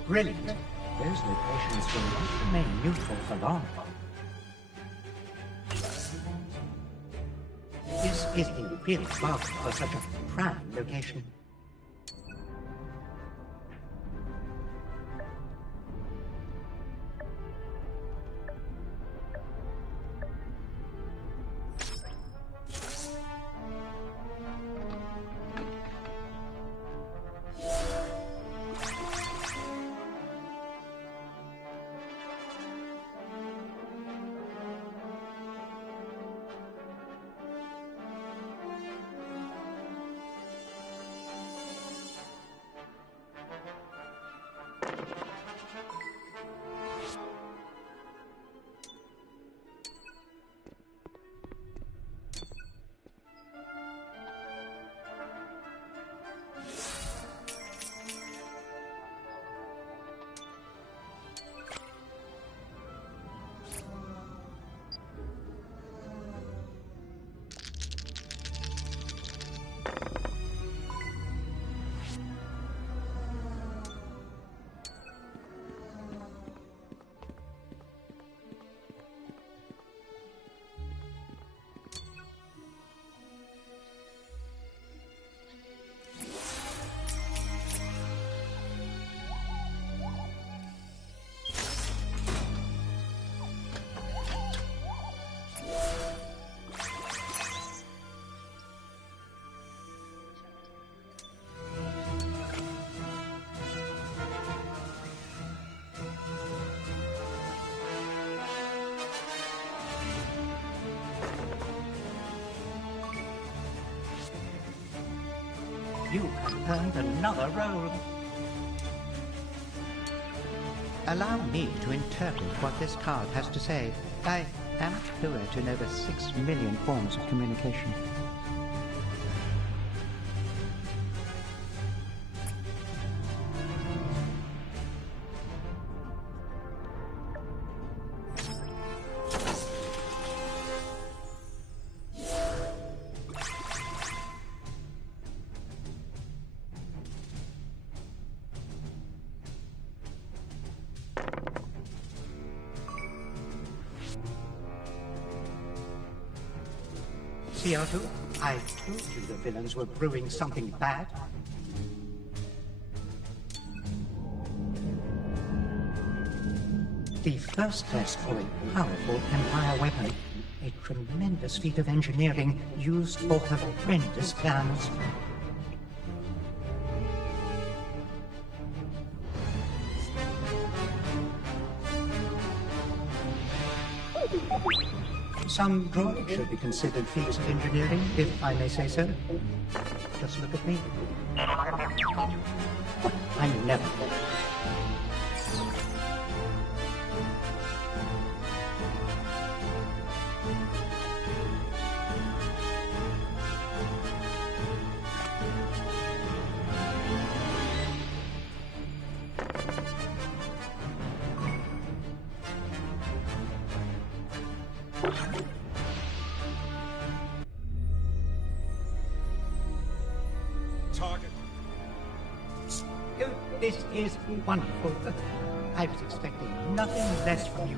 Brilliant. Those locations will not remain neutral for long. This is a real bargain for such a prime location. You have earned another role. Allow me to interpret what this card has to say. I am fluent in over 6 million forms of communication. CO2, I told you the villains were brewing something bad. The first test for a powerful Empire weapon, a tremendous feat of engineering used for horrendous plans. Some droids should be considered feats of engineering, if I may say so. Just look at me. I never. Target. Oh, this is wonderful. I was expecting nothing less from you.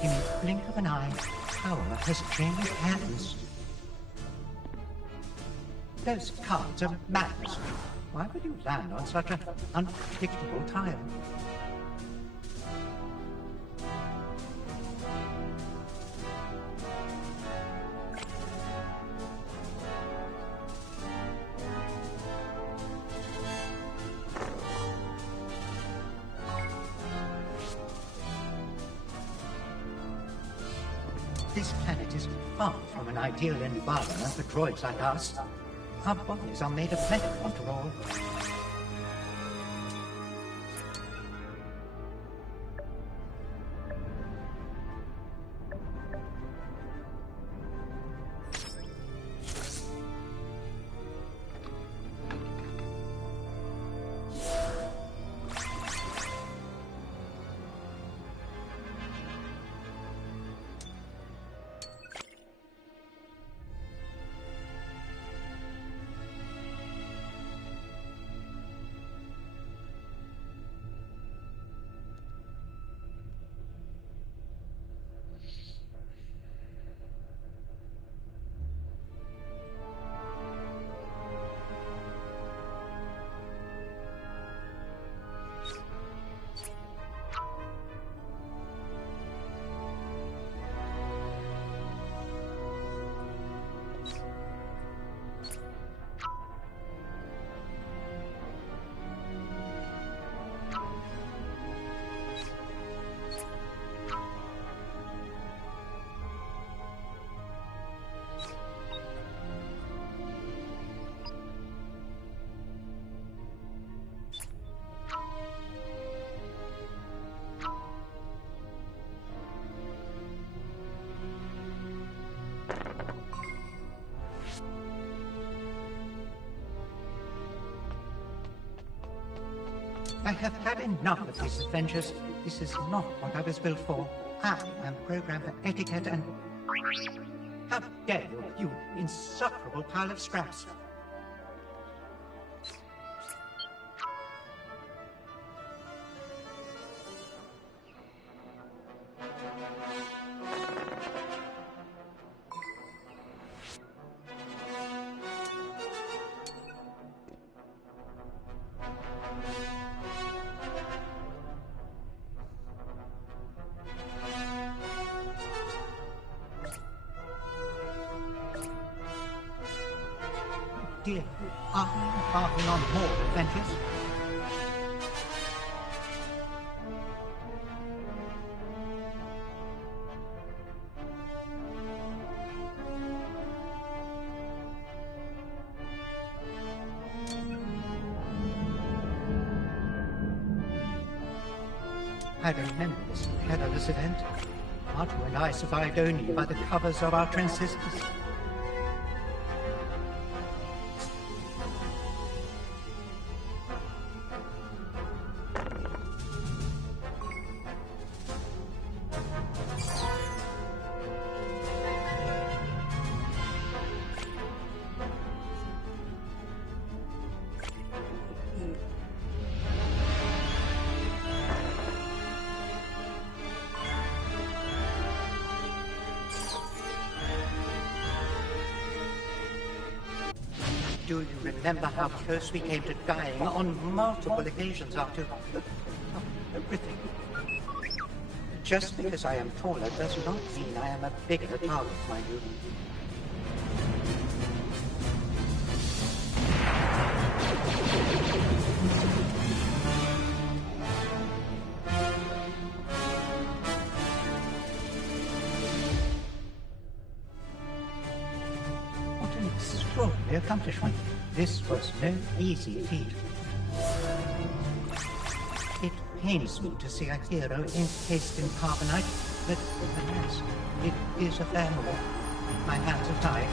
In the blink of an eye, power has changed hands. Those cards are madness. Why would you land on such an unpredictable tile? This planet is far from an ideal environment for droids like us. Our bodies are made of metal, after all. I have had enough of these adventures. This is not what I was built for. I am programmed for etiquette and... How dare you, you insufferable pile of scraps! dear, are we embarking on more adventures? I remember this perilous event. Artu and I survived only by the covers of our transistors. Do you remember how close we came to dying on multiple occasions after everything? Just because I am taller does not mean I am a bigger target, mind you. Extraordinary accomplishment. This was no easy feat. It pains me to see a hero encased in carbonite, but alas, it is a fair war. My hands are tied.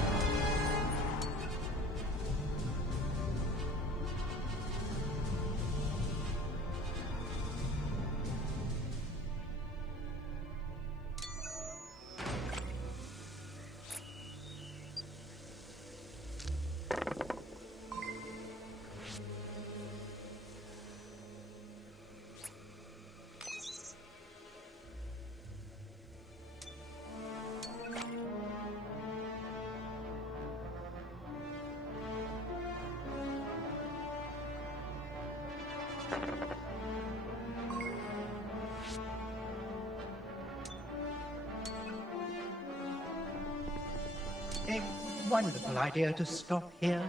A wonderful idea to stop here.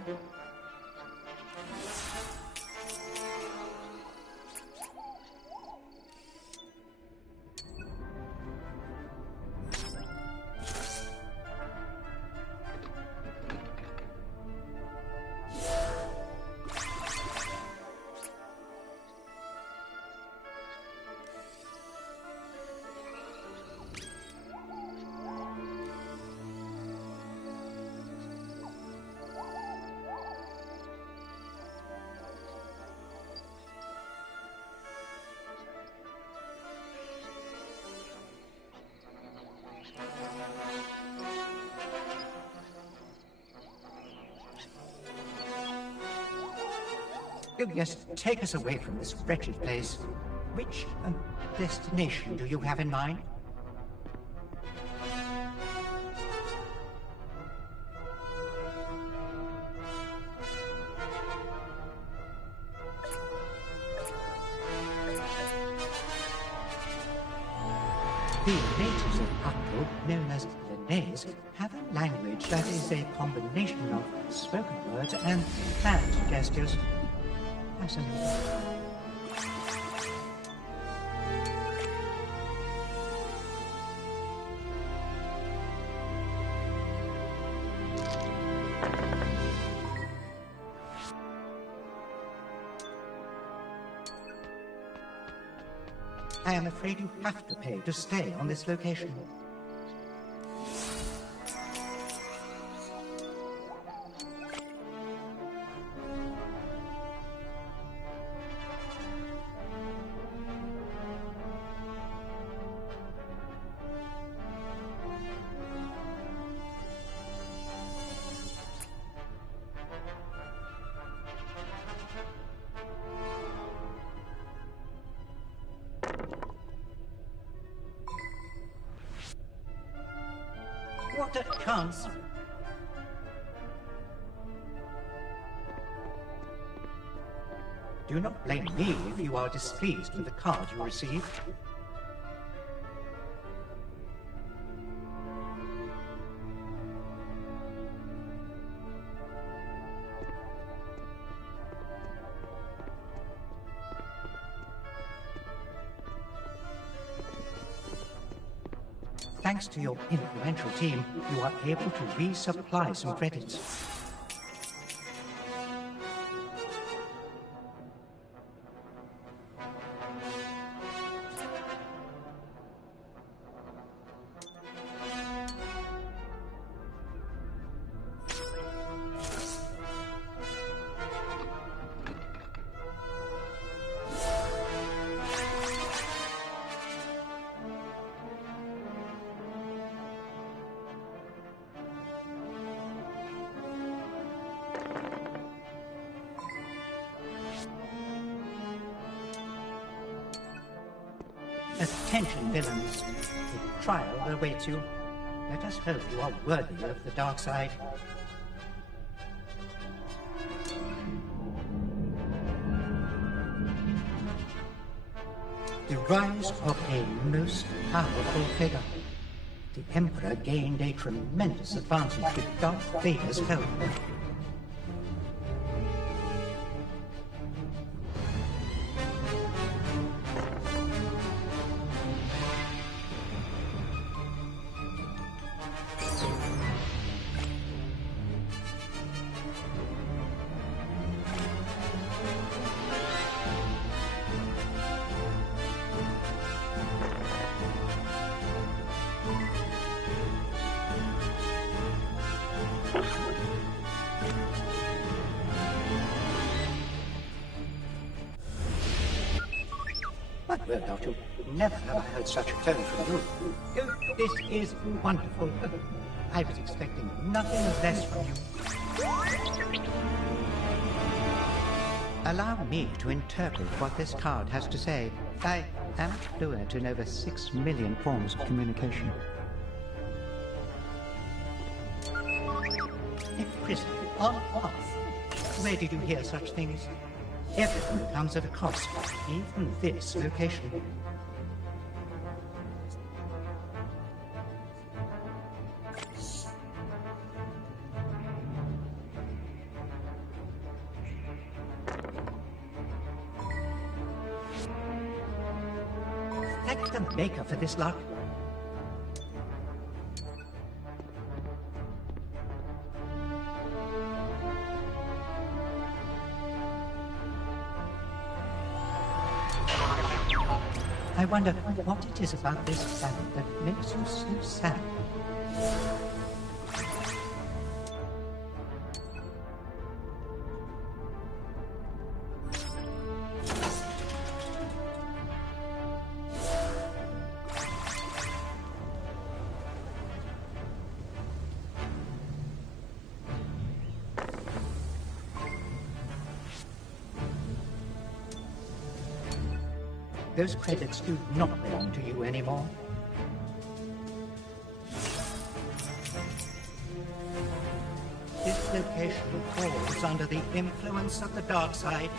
Oh, yes, take us away from this wretched place. Which destination do you have in mind? The natives of Atro, known as Lenays, have a language that is a combination of spoken words and hand gestures. Fascinating. I am afraid you have to pay to stay on this location. What a chance! Do not blame me if you are displeased with the card you received. Thanks to your influential team, you are able to resupply some credits. Attention, villains. The trial awaits you. Let us hope you are worthy of the dark side. The rise of a most powerful figure. The Emperor gained a tremendous advantage with Darth Vader's help. Well, Doctor, never have I heard such a tone from you. Oh, this is wonderful. I was expecting nothing less from you. Allow me to interpret what this card has to say. I am fluent in over 6 million forms of communication. A prison on Earth. Where did you hear such things? Everything comes at a cost, even this location. Thank the maker for this luck. I wonder what it is about this planet that makes you so sad. Those credits do not belong to you anymore. This location falls under the influence of the dark side.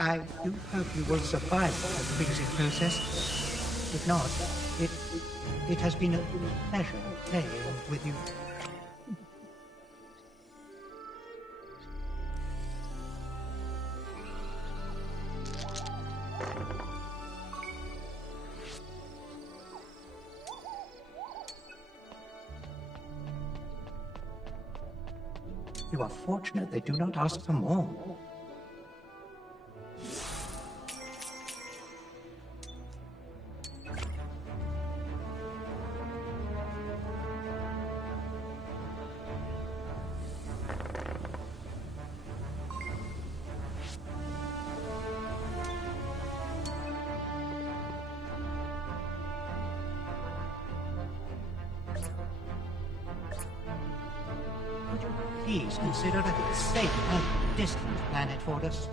I do hope you will survive the freezing process. If not, it has been a pleasure playing with you. You are fortunate they do not ask for more. Please consider a safe and distant planet for us.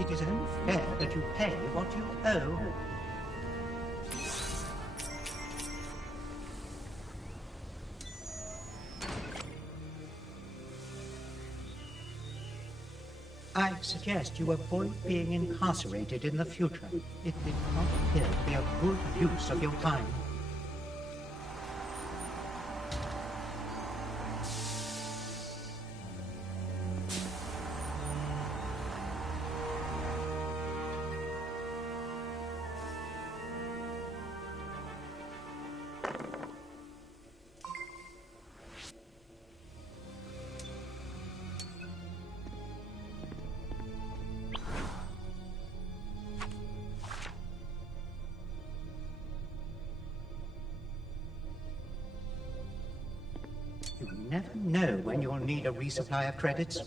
It is only fair that you pay what you owe. I suggest you avoid being incarcerated in the future. It did not appear to be a good use of your time. You never know when you'll need a resupply of credits.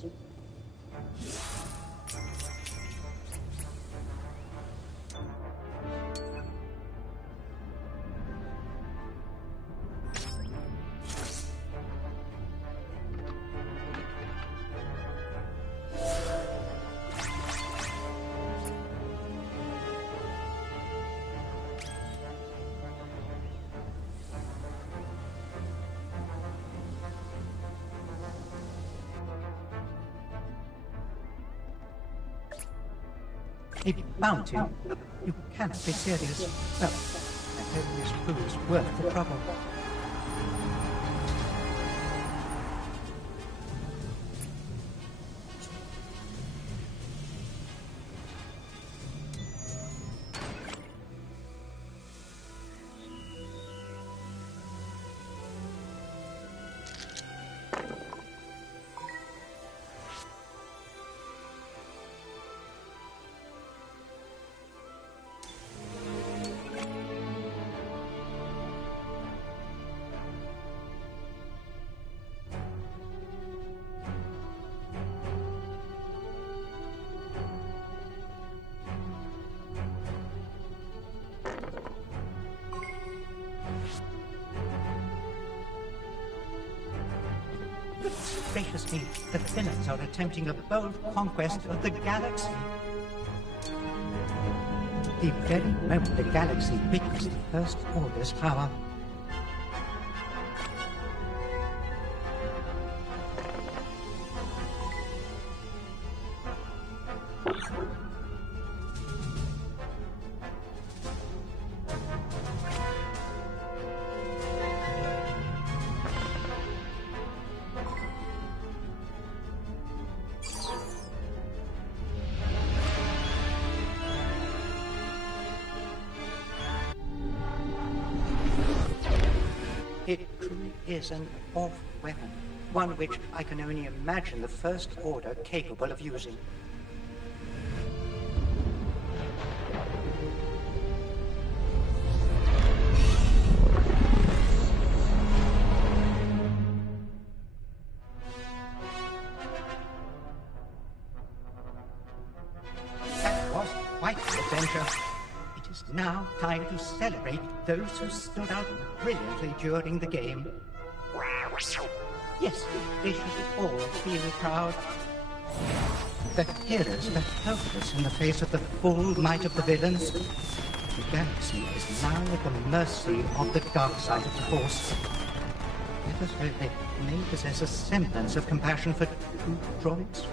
A bounty? You cannot be serious. Well, I hope this proves worth the trouble. Gracious me, the villains are attempting a bold conquest of the galaxy. The very moment the galaxy witnessed the First Order's power. It truly is an awful weapon, one which I can only imagine the First Order capable of using. That was quite an adventure. It is now time to celebrate those who stood out brilliantly during the game. Yes, they should all feel proud. The heroes were helpless in the face of the full might of the villains. The galaxy is now at the mercy of the dark side of the Force. Let us hope they may possess a semblance of compassion for true droids.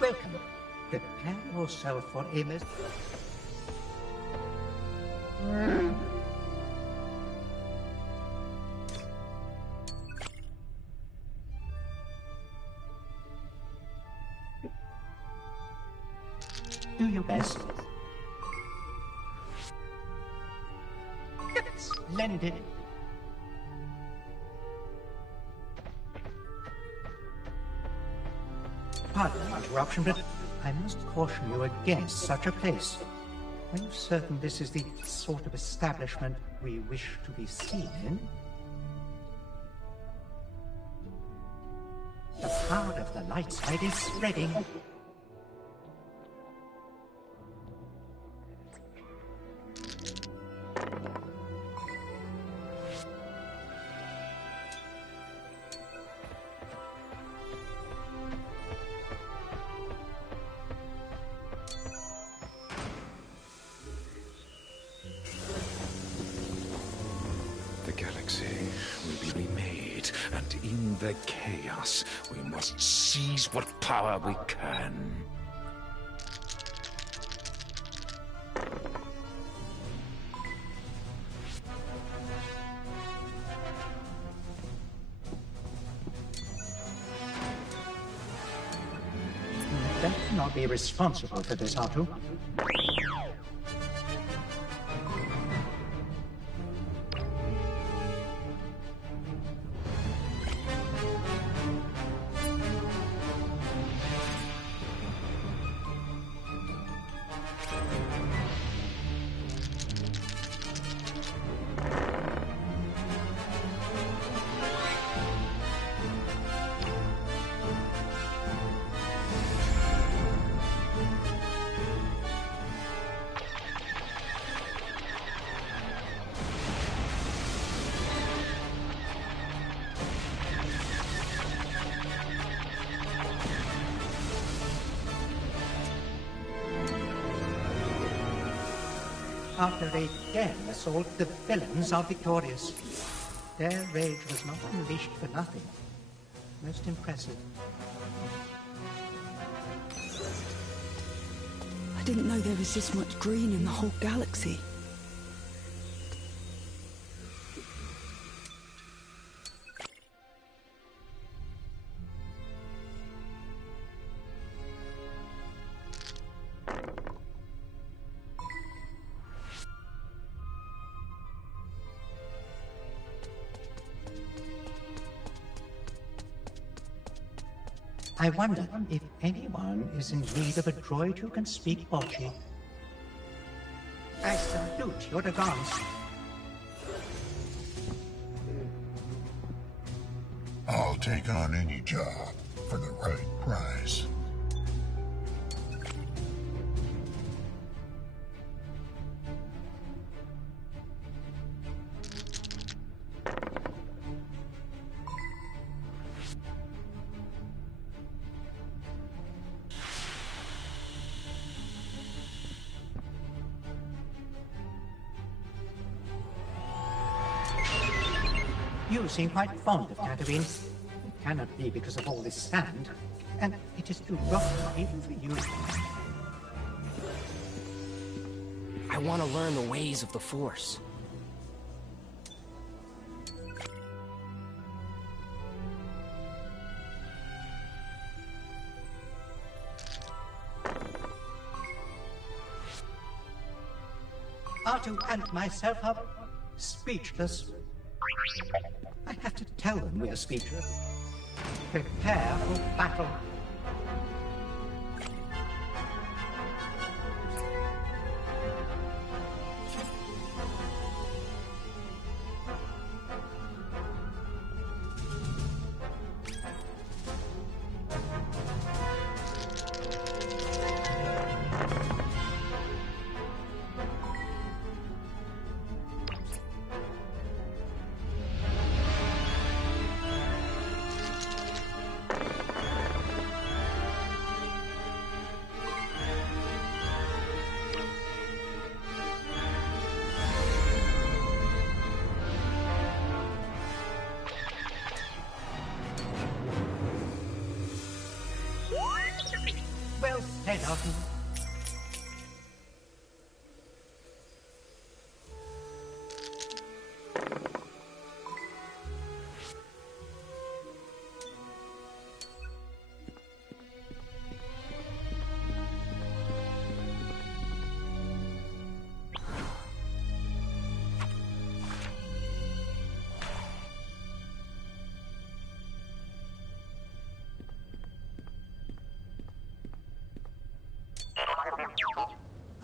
Welcome. Prepare yourself for a most... Do your best. Splendid. Pardon the interruption, but I must caution you against such a place. Are you certain this is the sort of establishment we wish to be seen in? The power of the light side is spreading. The galaxy will be remade, and in the chaos, we must seize what power we can. That cannot be responsible for this, Artu. After a daring assault, the villains are victorious. Their rage was not unleashed for nothing. Most impressive. I didn't know there was this much green in the whole galaxy. I wonder if anyone is in need of a droid who can speak Bolchi. I salute your advance. I'll take on any job for the right price. too seem quite fond of Tatooine. It cannot be because of all this sand, and it is too rocky even for you. I want to learn the ways of the Force. R2 and myself are speechless. I have to tell them we are speechless. Prepare for battle. Well said, R2.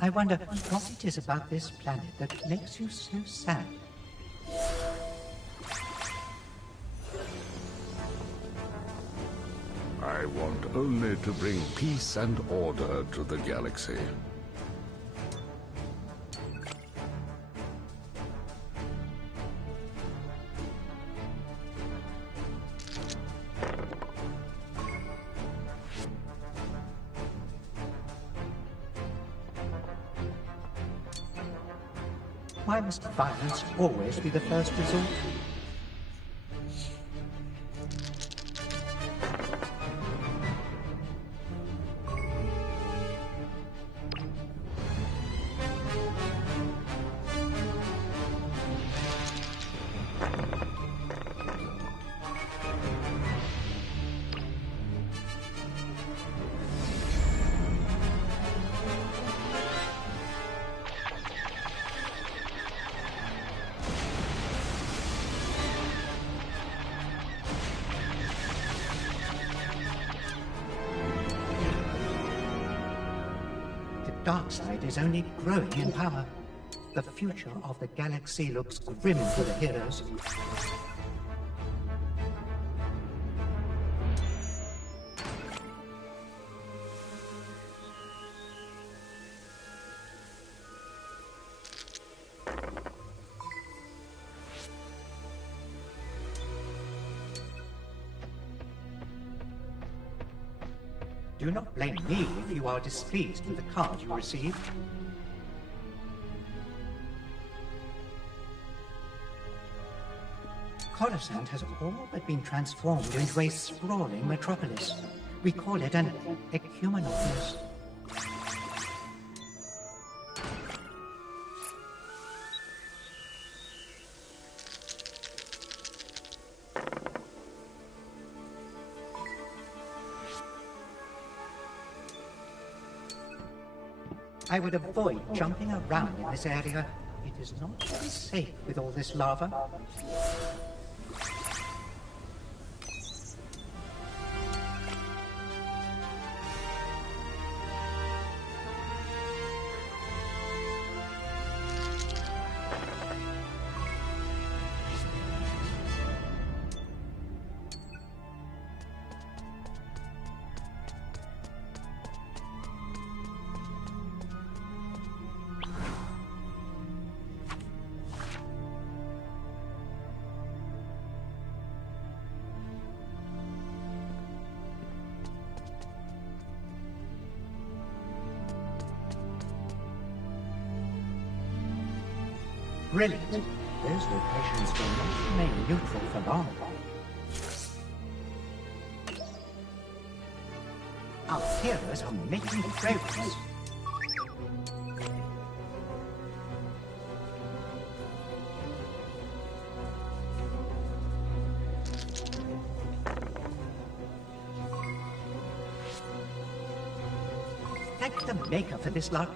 I wonder what it is about this planet that makes you so sad. I want only to bring peace and order to the galaxy. Why must violence always be the first resort? The dark side is only growing in power. The future of the galaxy looks grim for the heroes. Do not blame me if you are displeased with the card you received. Coruscant has all but been transformed into a sprawling metropolis. We call it an ecumenopolis. I would avoid jumping around in this area. It is not very safe with all this lava. Brilliant. those locations will not remain neutral for long. Our heroes are making progress. Thank the Maker for this luck.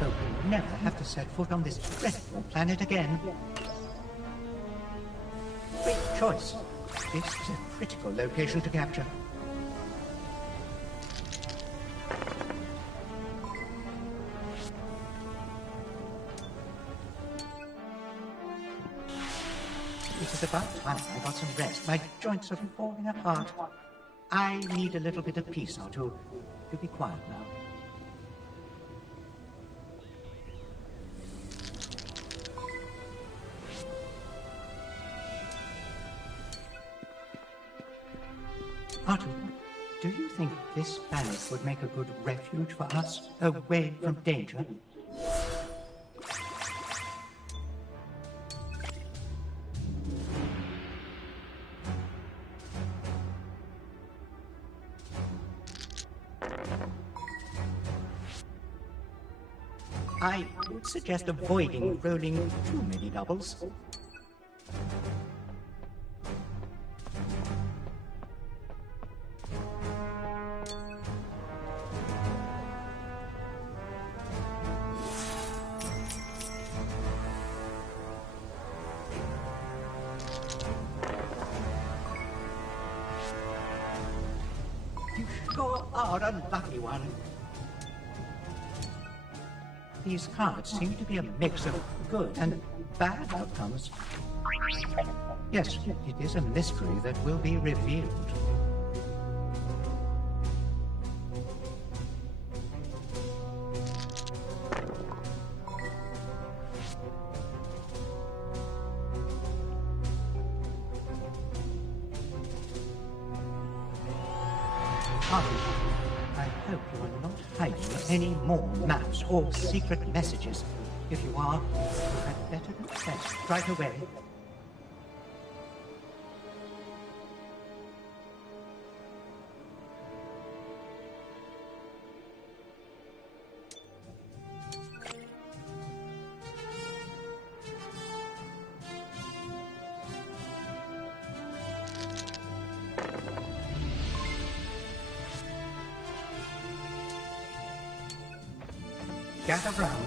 Though we'll never have to set foot on this dreadful planet again. Great choice. This is a critical location to capture. It is about time I got some rest. My joints are falling apart. I need a little bit of peace or two. You be quiet now. Artu, do you think this planet would make a good refuge for us, away from danger? I would suggest avoiding rolling too many doubles. You sure are a lucky one. These cards seem to be a mix of good and bad outcomes. Yes, it is a mystery that will be revealed. Harvey, I hope you are not hiding any more maps or secret messages. If you are, you had better confess right away. Gather round.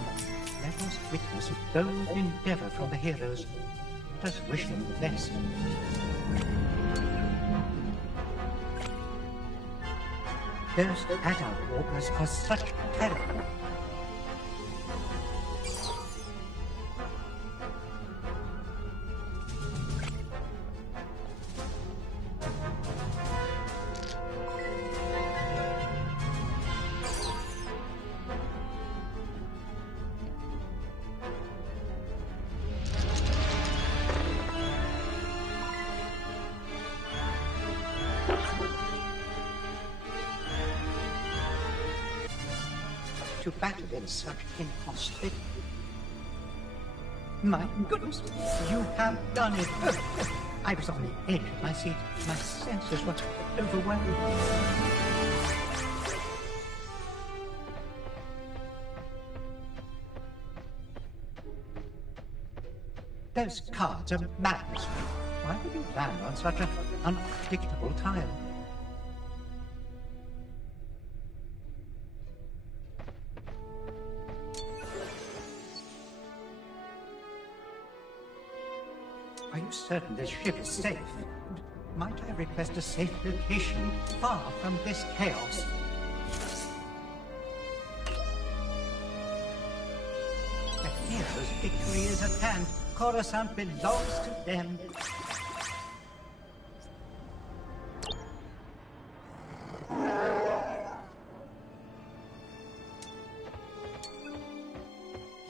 Let us witness a bold endeavor from the heroes. Let us wish them the best. Those adult walkers are such terror. To battle in such inhospitability. My goodness, you have done it. I was on the edge of my seat. My senses were overwhelmed. Those cards are madness. Why would you land on such an unpredictable tile? Are you certain this ship is safe? Might I request a safe location far from this chaos? The hero's victory is at hand. Coruscant belongs to them.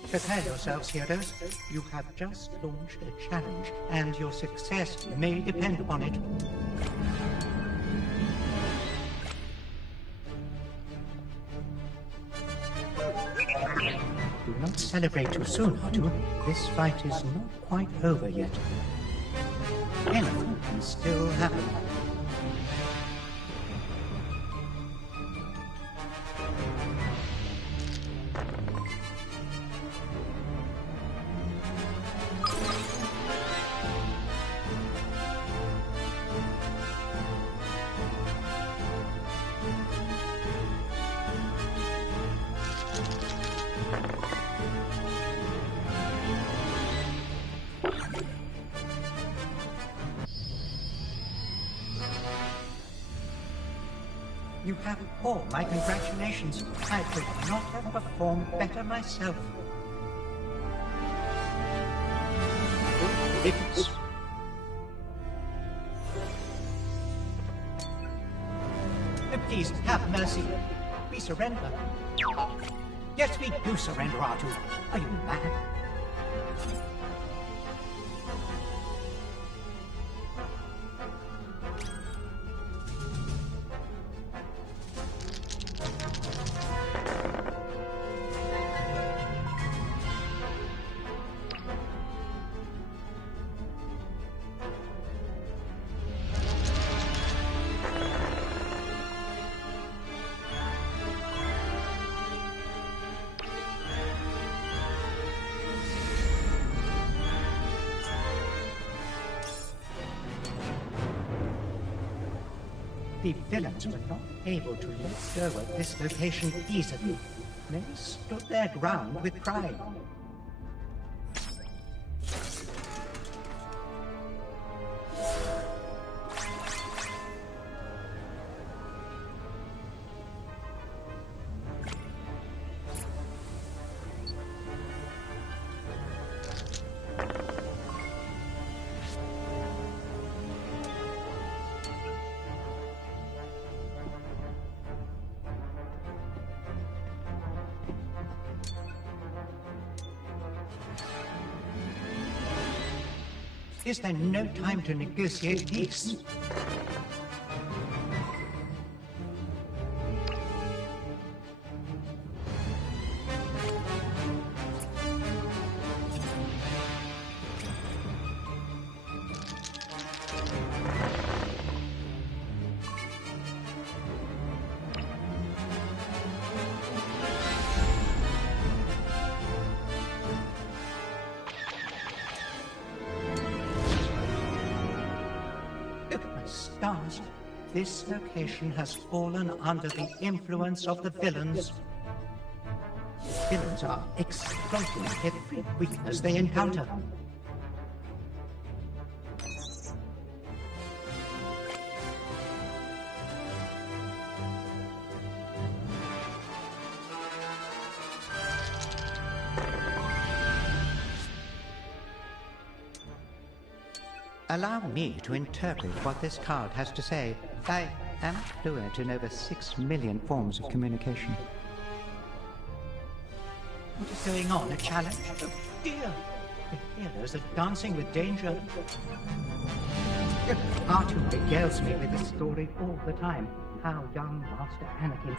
Prepare yourselves, heroes. You have just launched a challenge, and your success may depend upon it. Don't celebrate too soon, R2. This fight is not quite over yet. Anything can still happen. You have all my congratulations. I could not have performed better myself. Ridiculous. Please, have mercy. We surrender. Yes, we do surrender, R2. Are you mad? The villains were not able to let go of this location easily. They stood their ground with pride. Is there no time to negotiate peace? Stars, this location has fallen under the influence of the villains. Villains are exploiting every weakness they encounter. Allow me to interpret what this card has to say. I am fluent in over 6 million forms of communication. What is going on? A challenge? Oh dear! The heroes are dancing with danger. R2 regales me with this story all the time. How young Master Anakin...